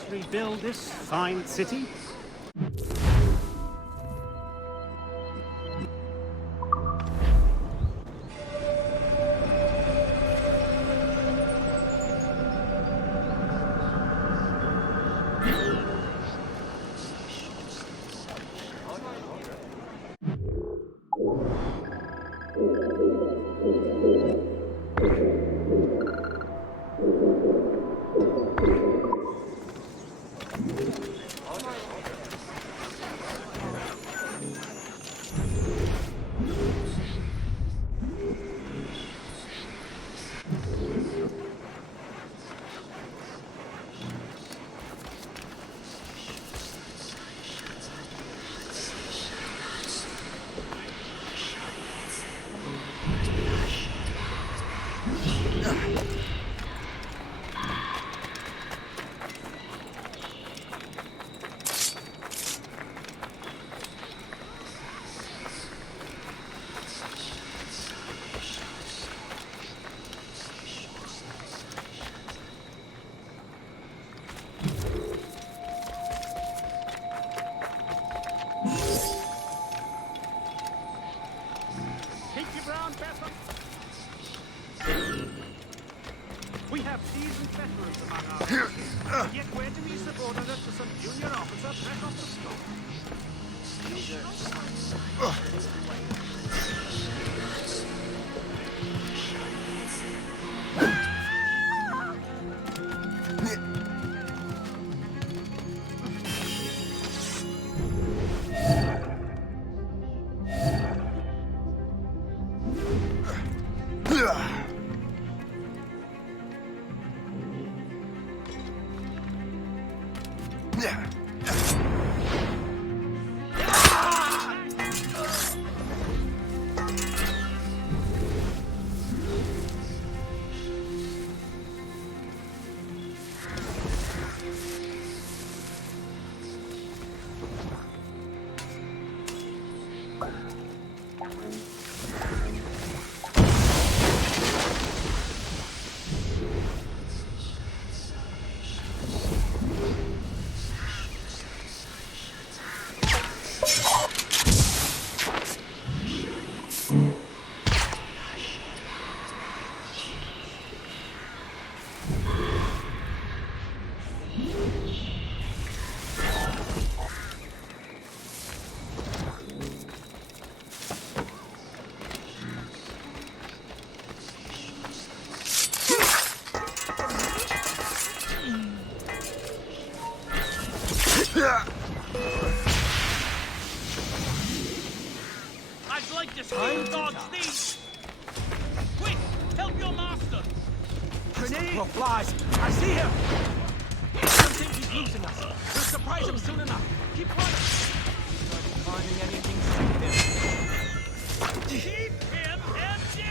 rebuild this fine city? We have seasoned veterans among our forces, yet we're to be subordinate to some junior officer fresh off the scope. I'd like to see God's these. Quick, help your master. Grenade! Oh, flies! I see him! I don't think he's losing us. We'll surprise him soon enough. Keep running. Not finding anything to keep him empty.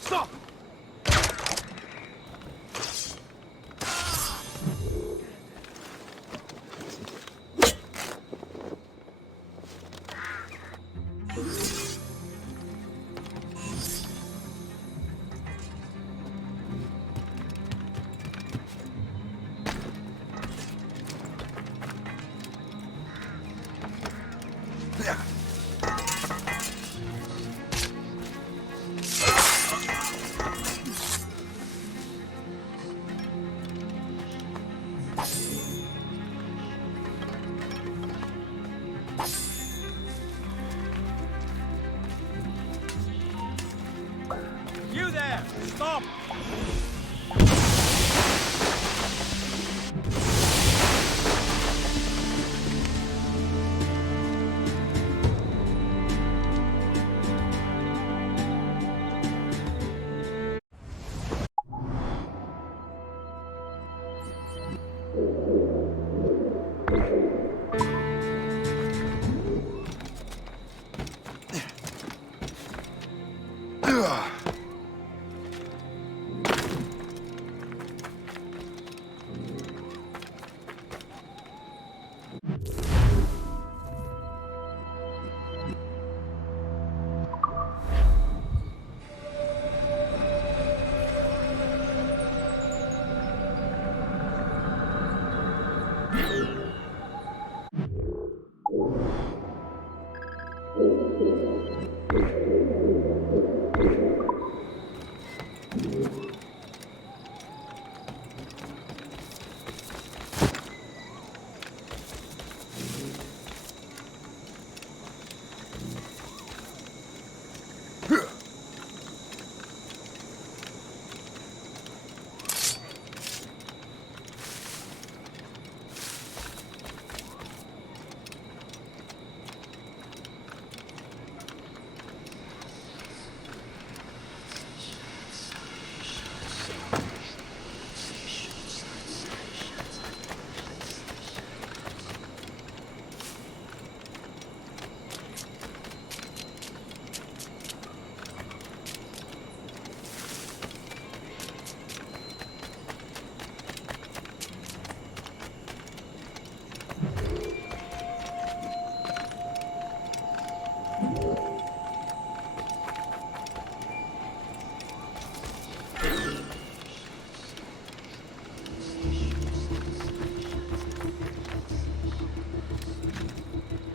Stop! You there! Stop!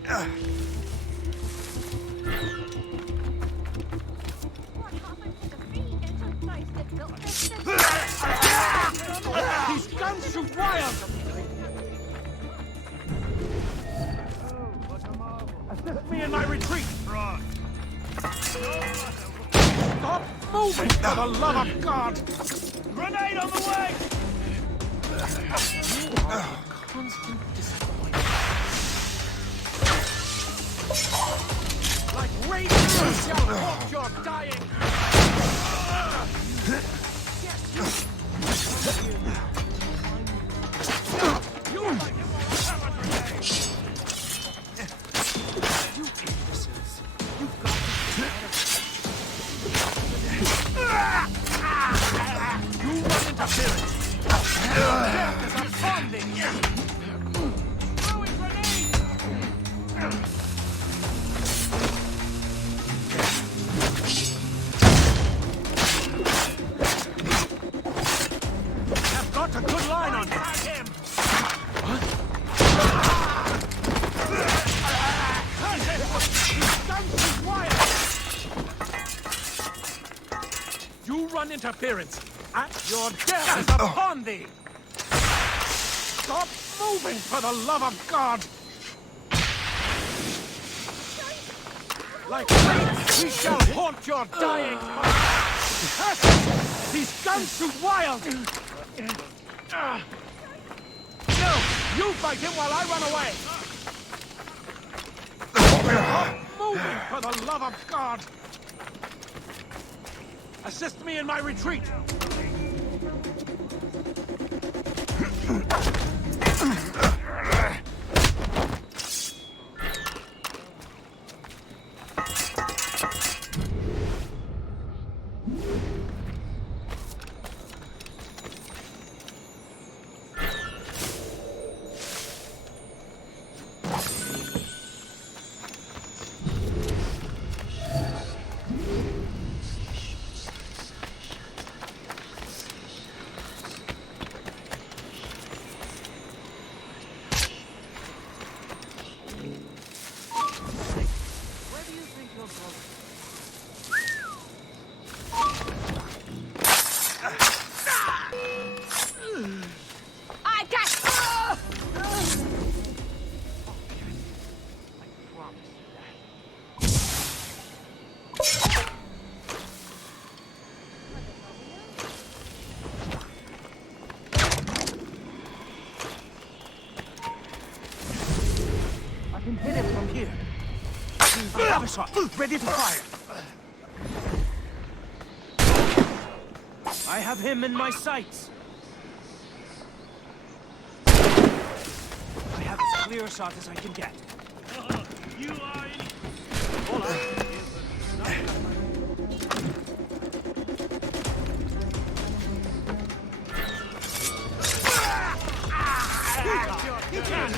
These guns shoot wild! Assist me in my retreat! Stop moving, for the love of God! Grenade on the way! You are a constant disappointment. Like ravens shall haunt your dying! You like it more grenade! You imbeciles! You've got to you run interference! Death is upon thee! Throwing grenades! I've got a good line on him! What? You run interference! At your death is upon thee! Stop moving, for the love of God! Like flames, we shall haunt your dying! Curse! These guns shoot wild! No! You fight him while I run away! Stop moving, for the love of God! Assist me in my retreat! Hit him from here. I have a shot. Ready to fire. I have him in my sights. I have as clear a shot as I can get. You are in... Hold on. You can't.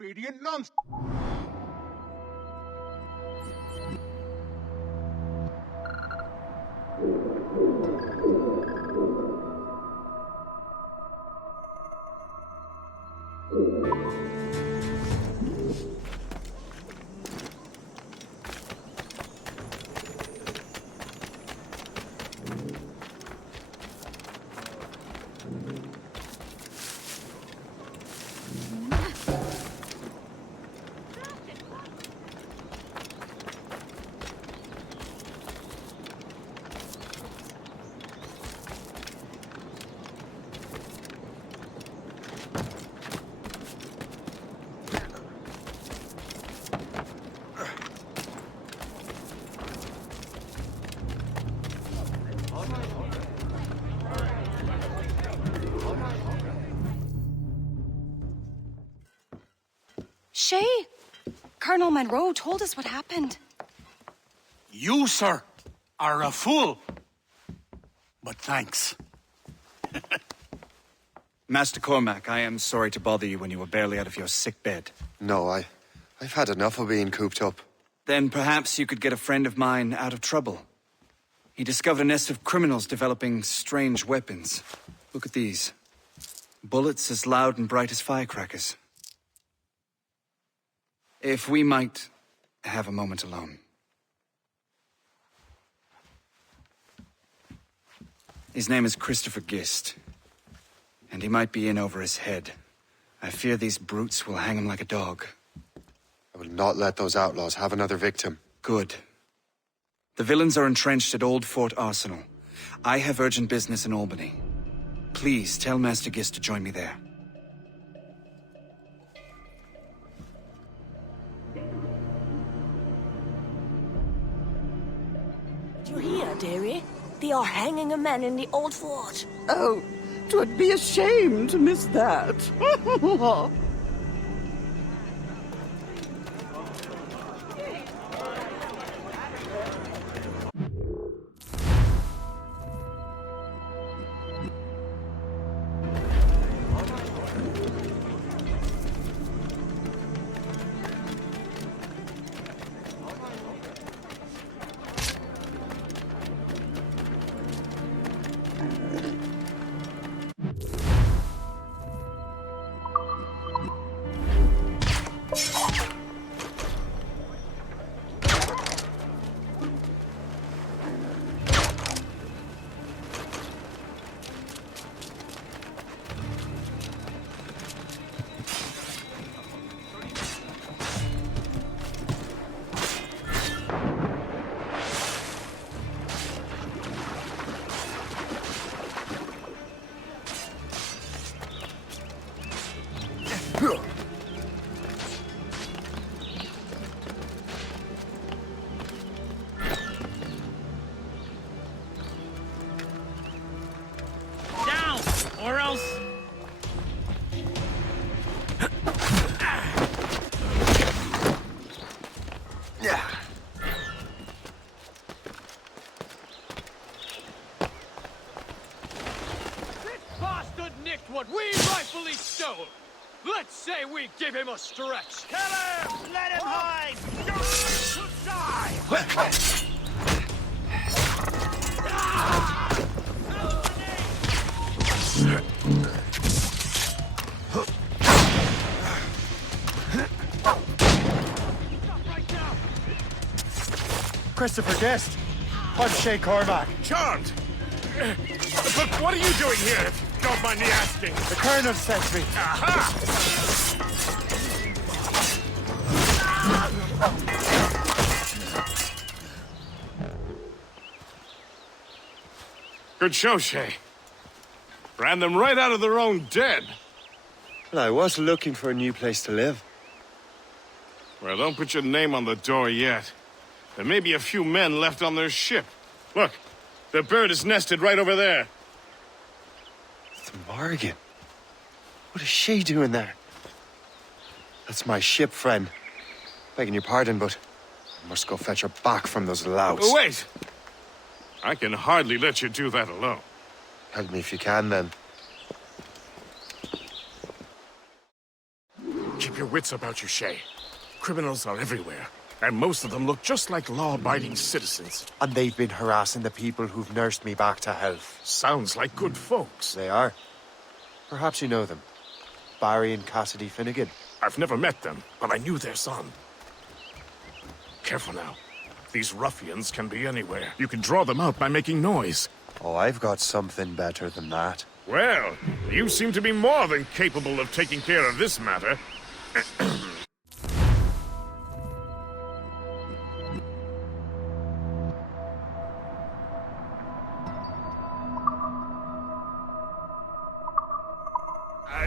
Obedient nonsense. Shay, Colonel Monroe told us what happened. You, sir, are a fool. But thanks. Master Cormac, I am sorry to bother you when you were barely out of your sick bed. No, I've had enough of being cooped up. Then perhaps you could get a friend of mine out of trouble. He discovered a nest of criminals developing strange weapons. Look at these. Bullets as loud and bright as firecrackers. If we might have a moment alone. His name is Christopher Gist, and he might be in over his head. I fear these brutes will hang him like a dog. I will not let those outlaws have another victim. Good. The villains are entrenched at Old Fort Arsenal. I have urgent business in Albany. Please tell Master Gist to join me there. Did you hear, dearie? They are hanging a man in the old fort. Oh, 'twould be a shame to miss that. Down, or else... This bastard nicked what we rightfully stole. Let's say we give him a stretch. Kill him! Let him hide! Christopher Guest. I'm Shay Cormac. Charmed. But what are you doing here, if you don't mind me asking? The Colonel sent me. Good show, Shay. Ran them right out of their own den. Well, I was looking for a new place to live. Well, don't put your name on the door yet. There may be a few men left on their ship. Look, the bird is nested right over there. The Morrigan. What is she doing there? That's my ship, friend. Begging your pardon, but I must go fetch her back from those louts. Oh, wait! I can hardly let you do that alone. Help me if you can, then. Keep your wits about you, Shay. Criminals are everywhere, and most of them look just like law-abiding citizens. And they've been harassing the people who've nursed me back to health. Sounds like good folks. They are. Perhaps you know them. Barry and Cassidy Finnegan. I've never met them, but I knew their son. Careful now. These ruffians can be anywhere. You can draw them out by making noise. Oh, I've got something better than that. Well, you seem to be more than capable of taking care of this matter.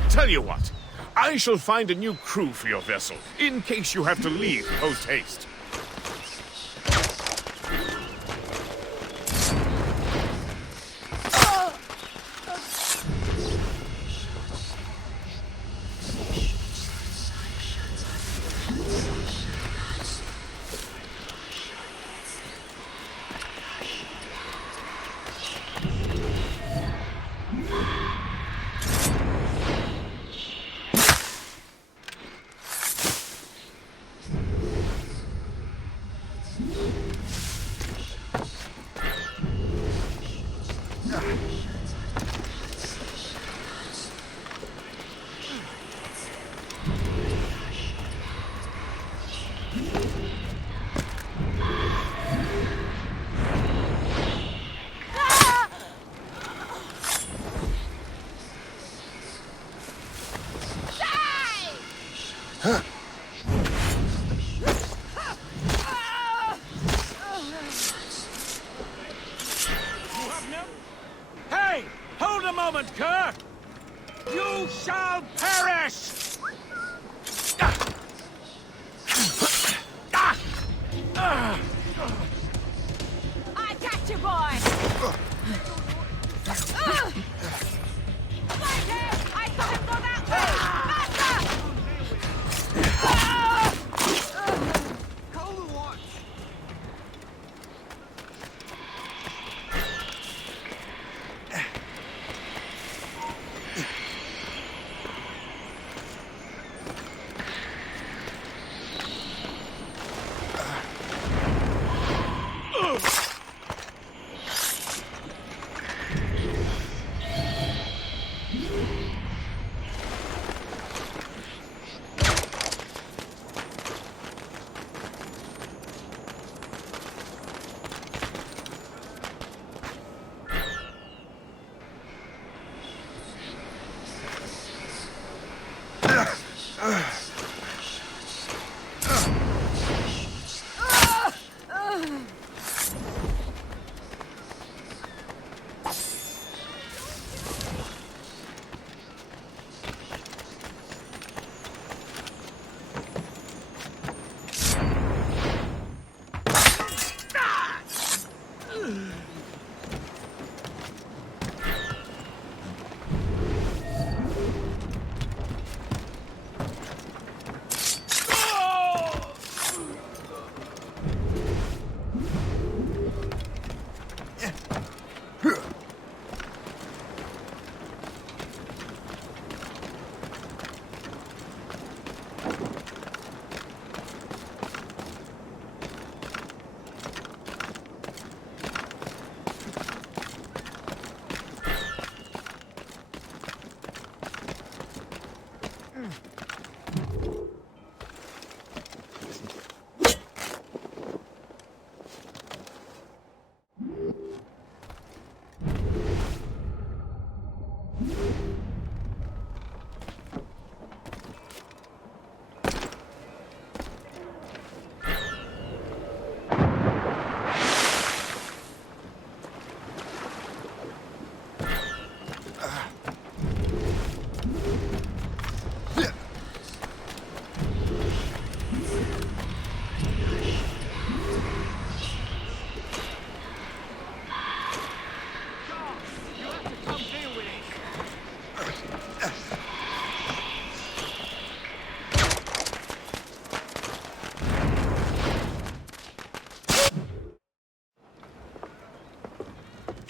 Tell you what, I shall find a new crew for your vessel, in case you have to leave post-haste. Hey! Hold a moment, Kirk! You shall perish! I got you, boy! I saw him go that way! Faster!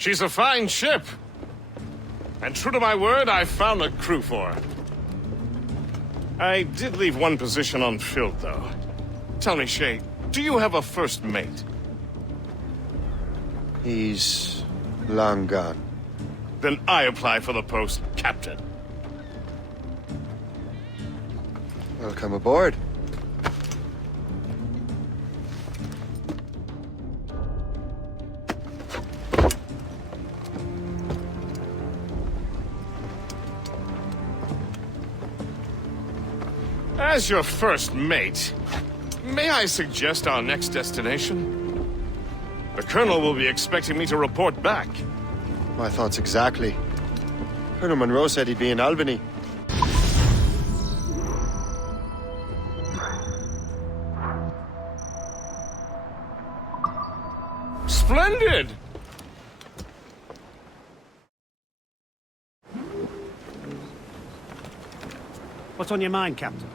She's a fine ship. And true to my word, I found a crew for her. I did leave one position unfilled, though. Tell me, Shay, do you have a first mate? He's long gone. Then I apply for the post, Captain. Welcome aboard. As your first mate, may I suggest our next destination? The Colonel will be expecting me to report back. My thoughts exactly. Colonel Monroe said he'd be in Albany. Splendid! What's on your mind, Captain?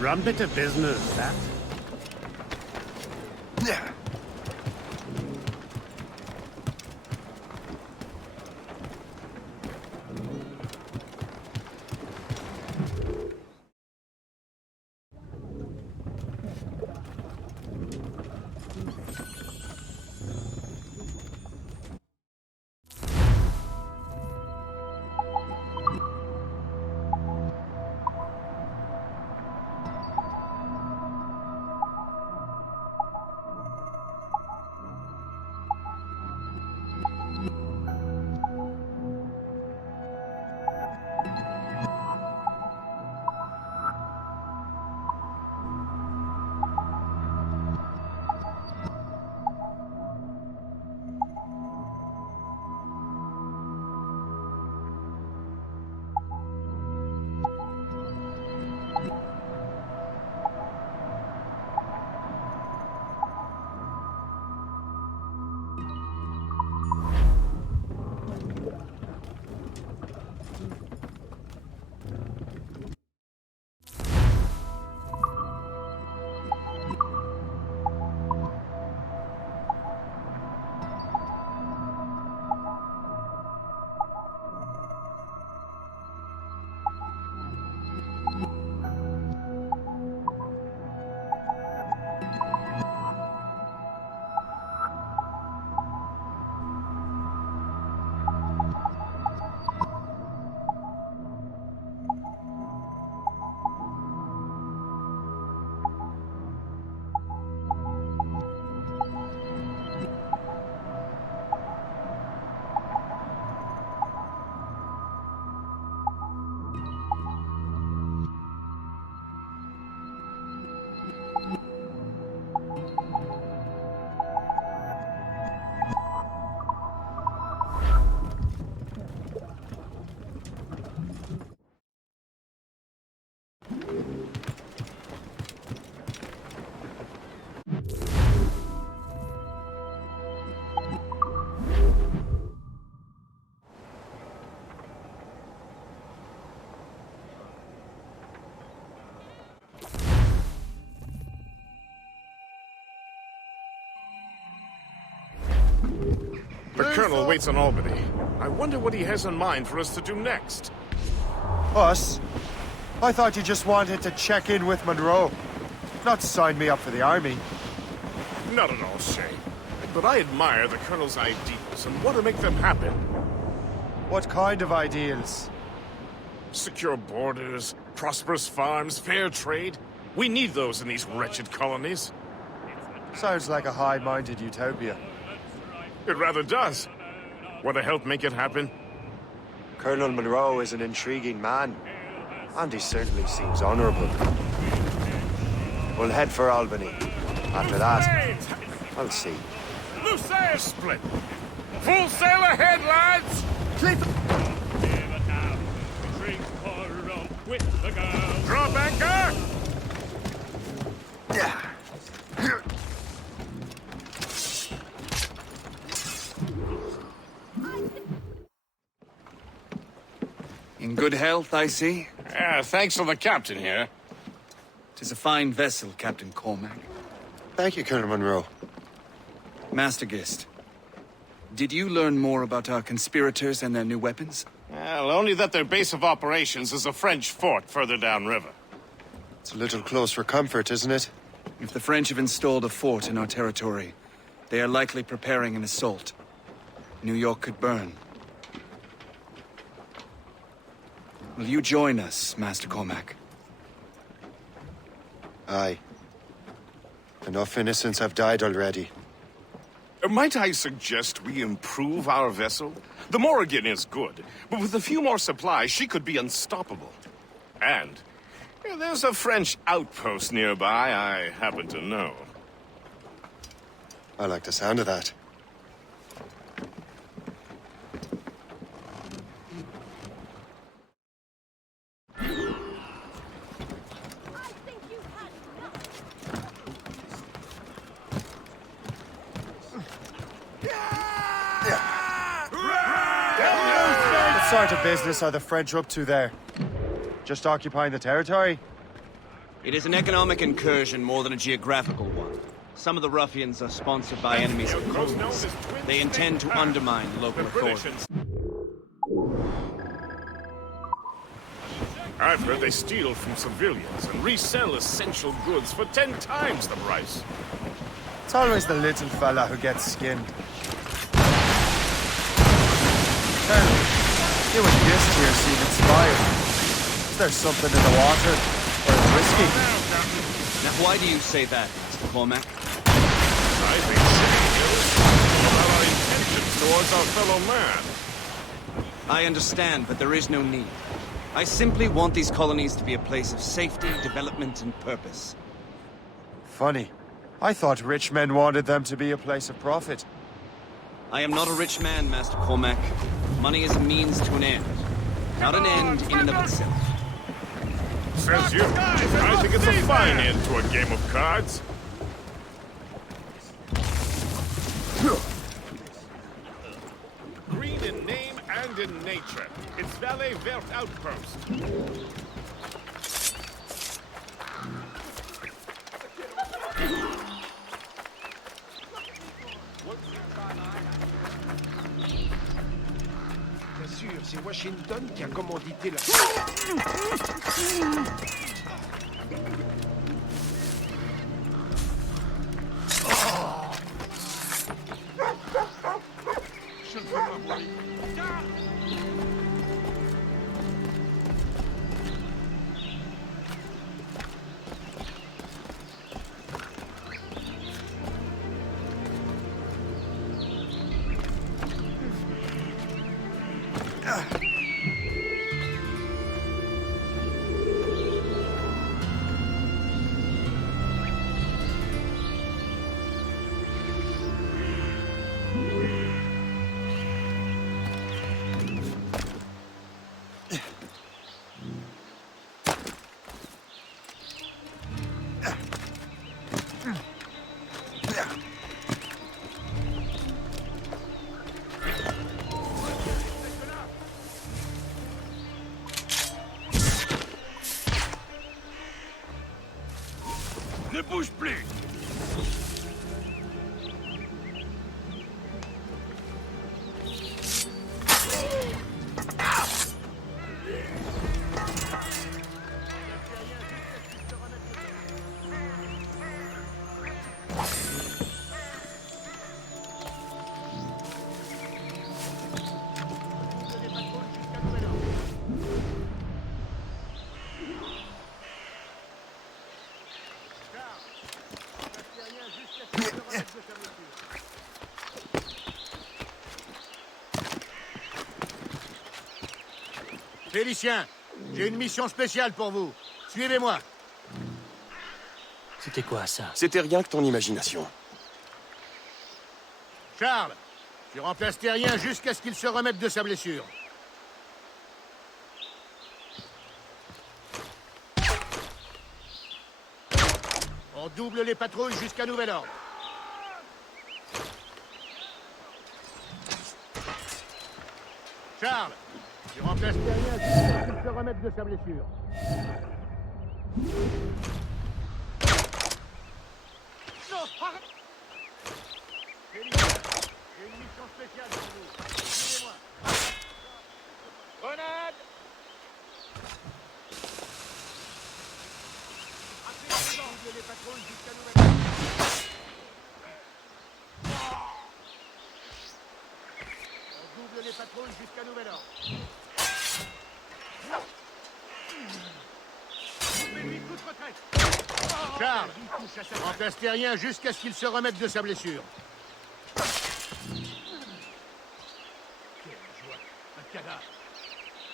Rum bit of business, that. Colonel waits on Albany. I wonder what he has in mind for us to do next. Us? I thought you just wanted to check in with Monroe. Not sign me up for the army. Not at all, Shay. But I admire the Colonel's ideals and want to make them happen. What kind of ideals? Secure borders, prosperous farms, fair trade. We need those in these wretched colonies. Sounds like a high-minded utopia. It rather does. Want to help make it happen? Colonel Monroe is an intriguing man, and he certainly seems honorable. We'll head for Albany. After that, I'll see. Loose sail split! Full sail ahead, lads! Drop anchor! In good health, I see. Thanks to the captain here. 'Tis a fine vessel, Captain Cormac. Thank you, Colonel Monroe. Master Gist, did you learn more about our conspirators and their new weapons? Well, only that their base of operations is a French fort further downriver. It's a little close for comfort, isn't it? If the French have installed a fort in our territory, they are likely preparing an assault. New York could burn. Will you join us, Master Cormac? Aye. Enough innocents have died already. Might I suggest we improve our vessel? The Morrigan is good, but with a few more supplies, she could be unstoppable. And there's a French outpost nearby I happen to know. I like the sound of that. What sort of business are the French up to there? Just occupying the territory? It is an economic incursion more than a geographical one. Some of the ruffians are sponsored by enemies of colonies. They intend to undermine local authorities. I've heard they steal from civilians and resell essential goods for 10 times the price. It's always the little fella who gets skinned. Colonel, you and Gist here seem inspired. Is there something in the water? Or in whiskey? Now, why do you say that, Mr. Cormac? I think saying about our intentions towards our fellow man. I understand, but there is no need. I simply want these colonies to be a place of safety, development, and purpose. Funny. I thought rich men wanted them to be a place of profit. I am not a rich man, Master Cormac. Money is a means to an end, not an end in and of itself. Says you. I think it's a fine end to a game of cards. Green in name and in nature. It's Valley Vert Outpost. Bien sûr, c'est Washington qui a commandité la... Je ne veux pas voir. Ne bouge plus! Félicien, j'ai une mission spéciale pour vous. Suivez-moi. C'était quoi, ça? C'était rien que ton imagination. Charles, tu remplaces Terrien jusqu'à ce qu'il se remette de sa blessure. On double les patrouilles jusqu'à nouvel ordre. Charles, tu remplaces Terrien jusqu'à ce qu'il se remette de sa blessure. Non, arrête! Félicien, j'ai une mission spéciale pour vous. Suivez-moi. Grenade! Absolument, double les patrouilles jusqu'à nouvel ordre. On double les patrouilles jusqu'à nouvel ordre. Charles, remplace Terrien jusqu'à ce qu'il se remette de sa blessure. Quelle joie, un cadavre.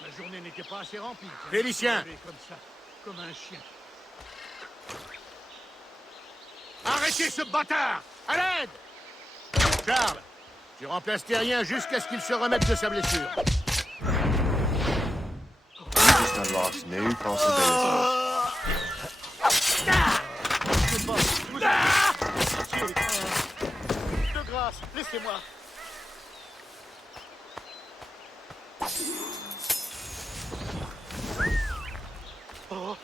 La journée n'était pas assez remplie. Félicien! Comme ça, comme un chien. Arrêtez ce bâtard! À l'aide! Charles, tu remplaces Terrien jusqu'à ce qu'il se remette de sa blessure. You just unlocked new possibilities. De grâce, laissez-moi. Oh.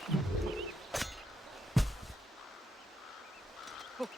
Oh.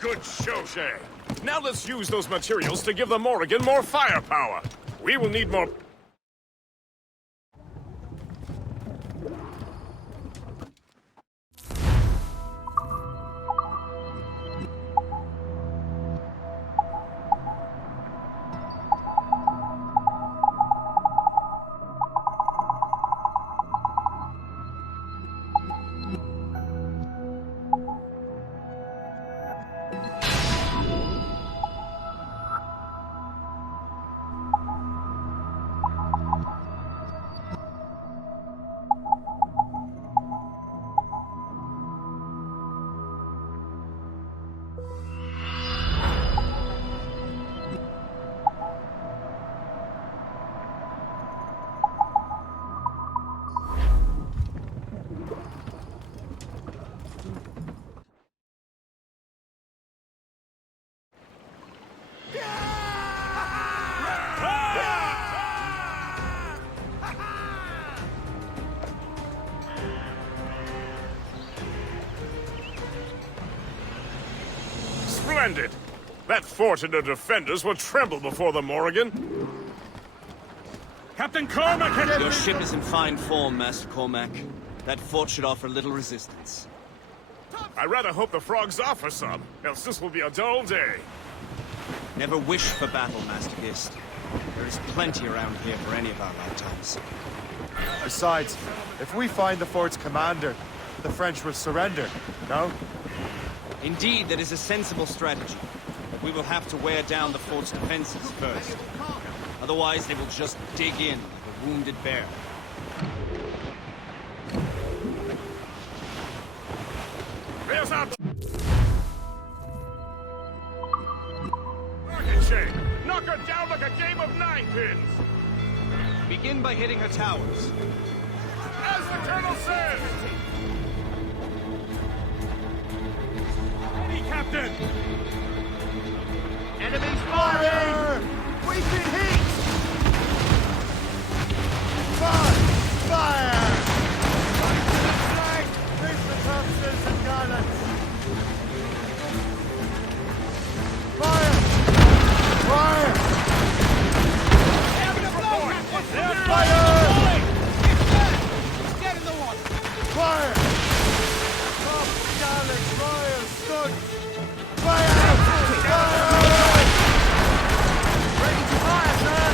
Good show, Shay. Now let's use those materials to give the Morrigan more firepower. We will need more... Splendid! That fort and the defenders will tremble before the Morrigan. Captain Cormac had Your ship is in fine form, Master Cormac. That fort should offer little resistance. I rather hope the frogs offer some, else this will be a dull day. Never wish for battle, Master Gist. There is plenty around here for any of our lifetimes. Besides, if we find the fort's commander, the French will surrender, no? Indeed, that is a sensible strategy. But we will have to wear down the fort's defenses first. Otherwise, they will just dig in like a wounded bear. There's our target, Shay. Knock her down like a game of ninepins. Begin by hitting her towers. As the Colonel says! Ready, Captain! Enemies firing! We've been hit! Fire! Flag! Reach the topsails and gallants! Fire! Fire! Fire! Get in the water! Fire! Top gallants, royals, studs! Fire! Ready to fire, sir!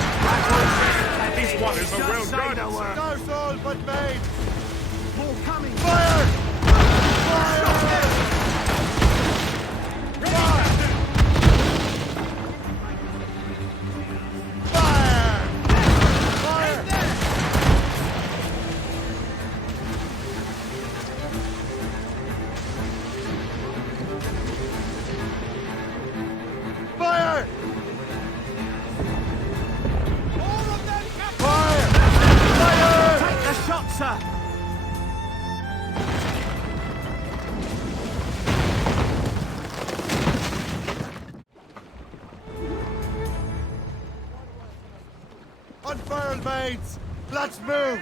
This one is a well-guarded, sir. Douse all but main! More coming! Fire! Fire! Unfurl, mates! Let's move!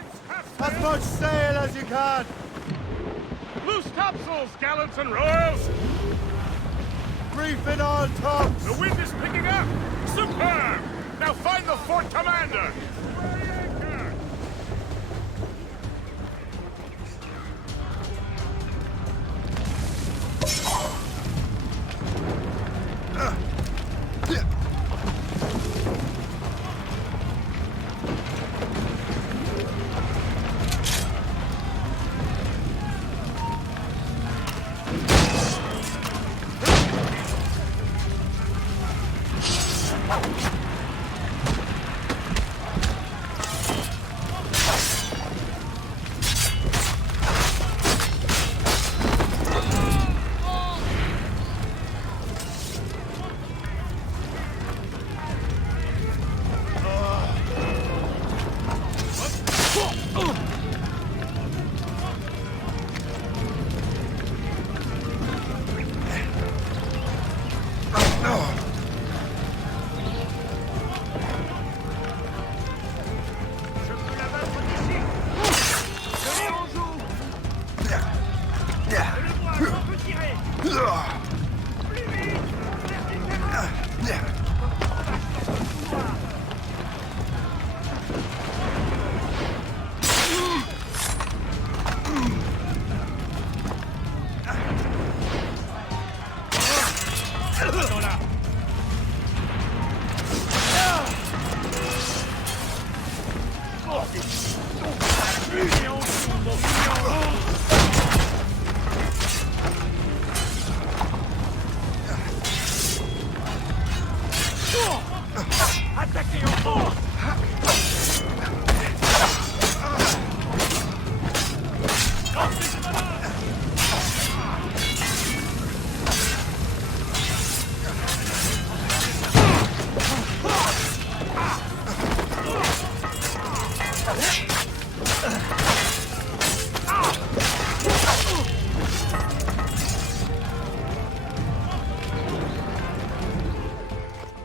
As much sail as you can! Loose topsails, gallants and royals! Reef in all tops! The wind is picking up! Superb! Now find the fort commander!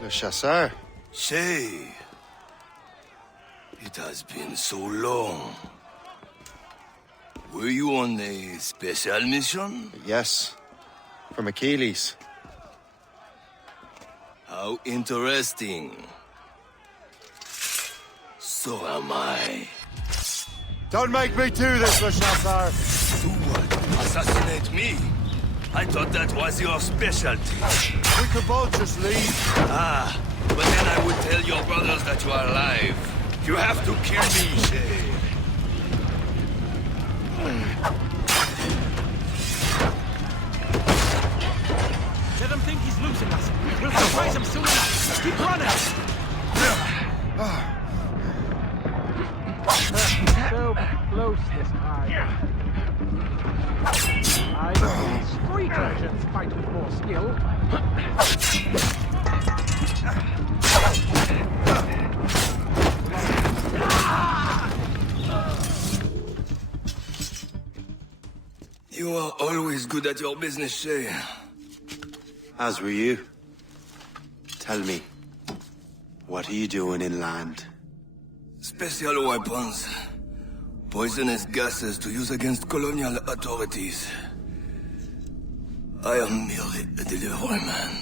Chasseur. Shay, it has been so long. Were you on a special mission? Yes, from Achilles. How interesting. So am I. Don't make me do this, Le Chasseur! Do what? Assassinate me? I thought that was your specialty. We could both just leave. Ah, but then I would tell your brothers that you are alive. You have to kill me, Shay. Let him think he's losing us. We'll surprise him soon enough. Keep running. So close this time. I've seen street urchins fight with more skill. You are always good at your business, Shay. As were you. Tell me, what are you doing inland? Special weapons. Poisonous gases to use against colonial authorities. I am merely a delivery man.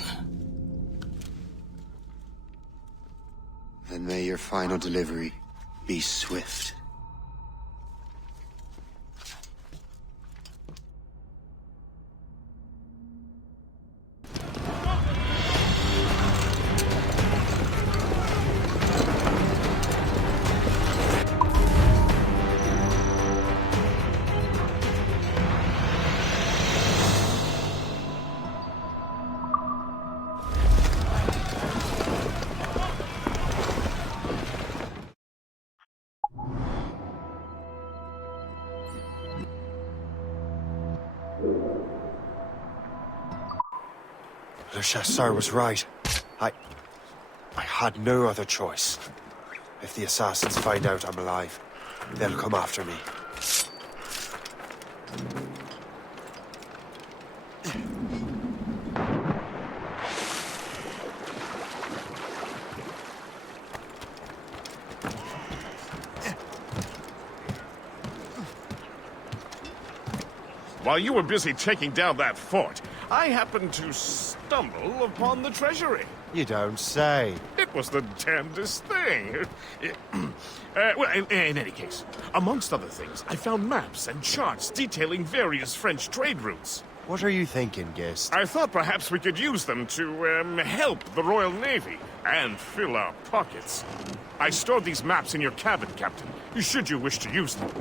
Then may your final delivery be swift. Le Chasseur was right. I had no other choice. If the assassins find out I'm alive, they'll come after me. While you were busy taking down that fort, I happened to stumble upon the treasury. You don't say. It was the damnedest thing. Well, in any case, amongst other things, I found maps and charts detailing various French trade routes. What are you thinking, Gist? I thought perhaps we could use them to help the Royal Navy and fill our pockets. I stored these maps in your cabin, Captain, should you wish to use them.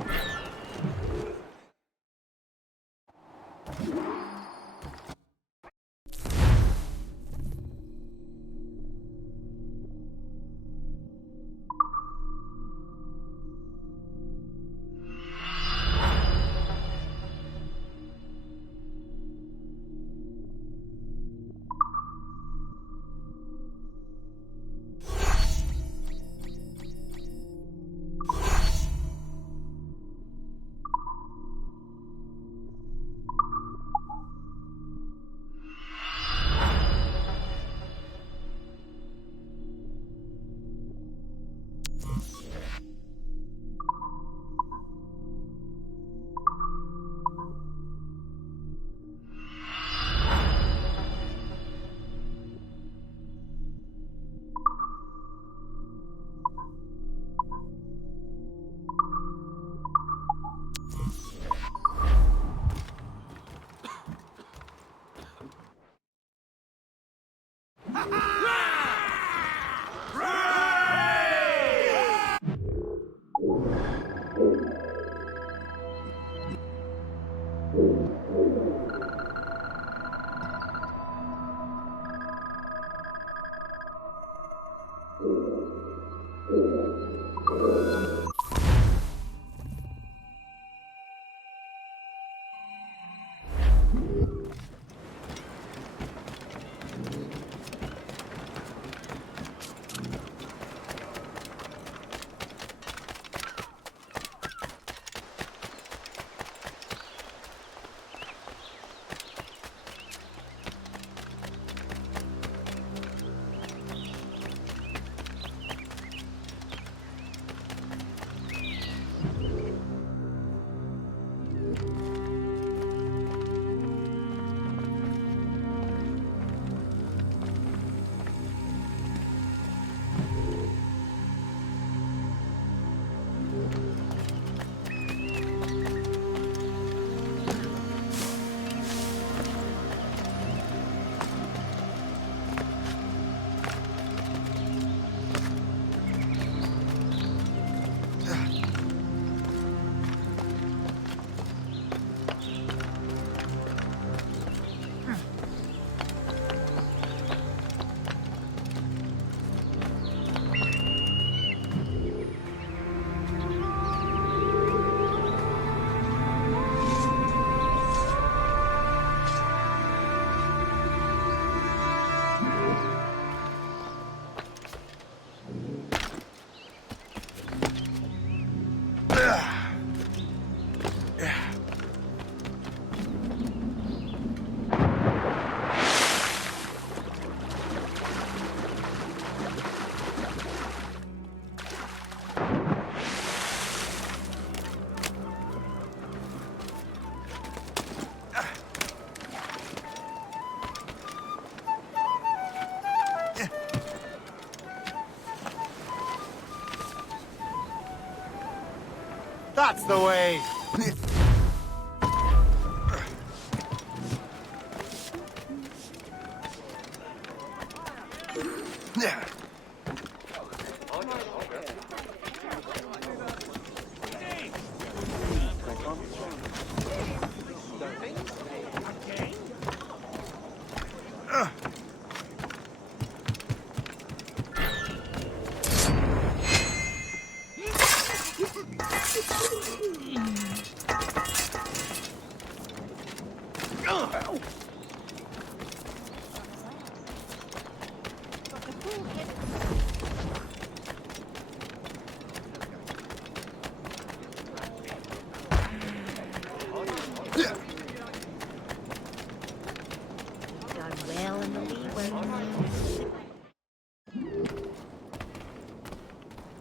That's the way!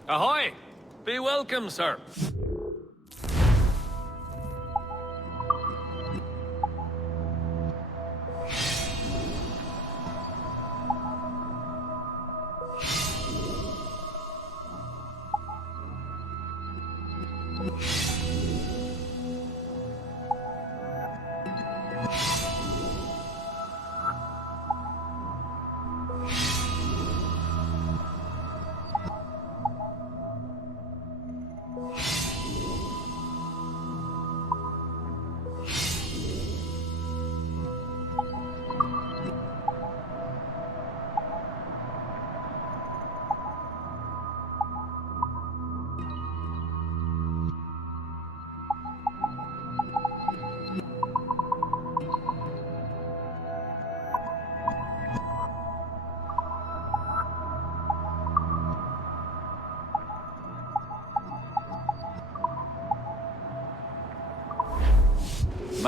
Ahoy! Be welcome, sir.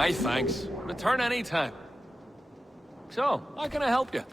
My thanks. Return anytime. So, how can I help you?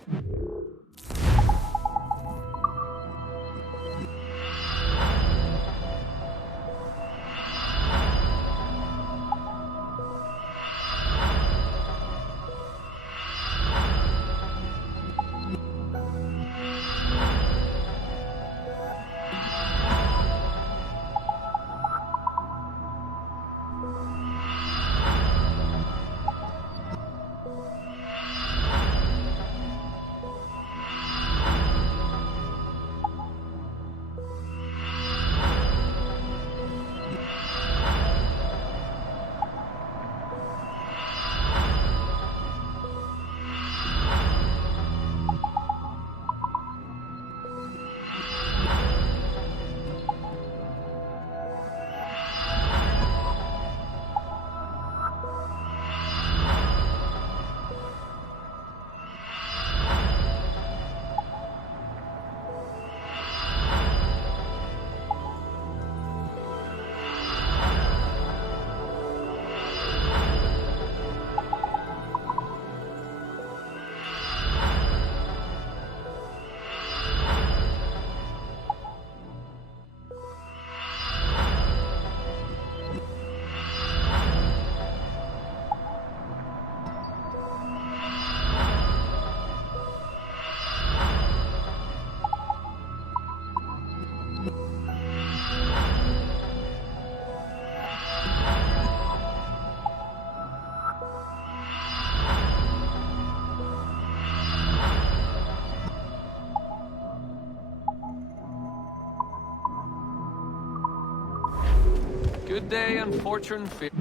Good day and fortune fit.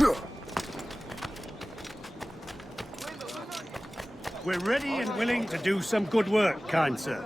We're ready and willing to do some good work, kind sir.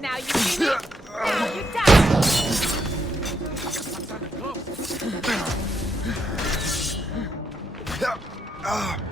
Now you see me. Now you die. Ah!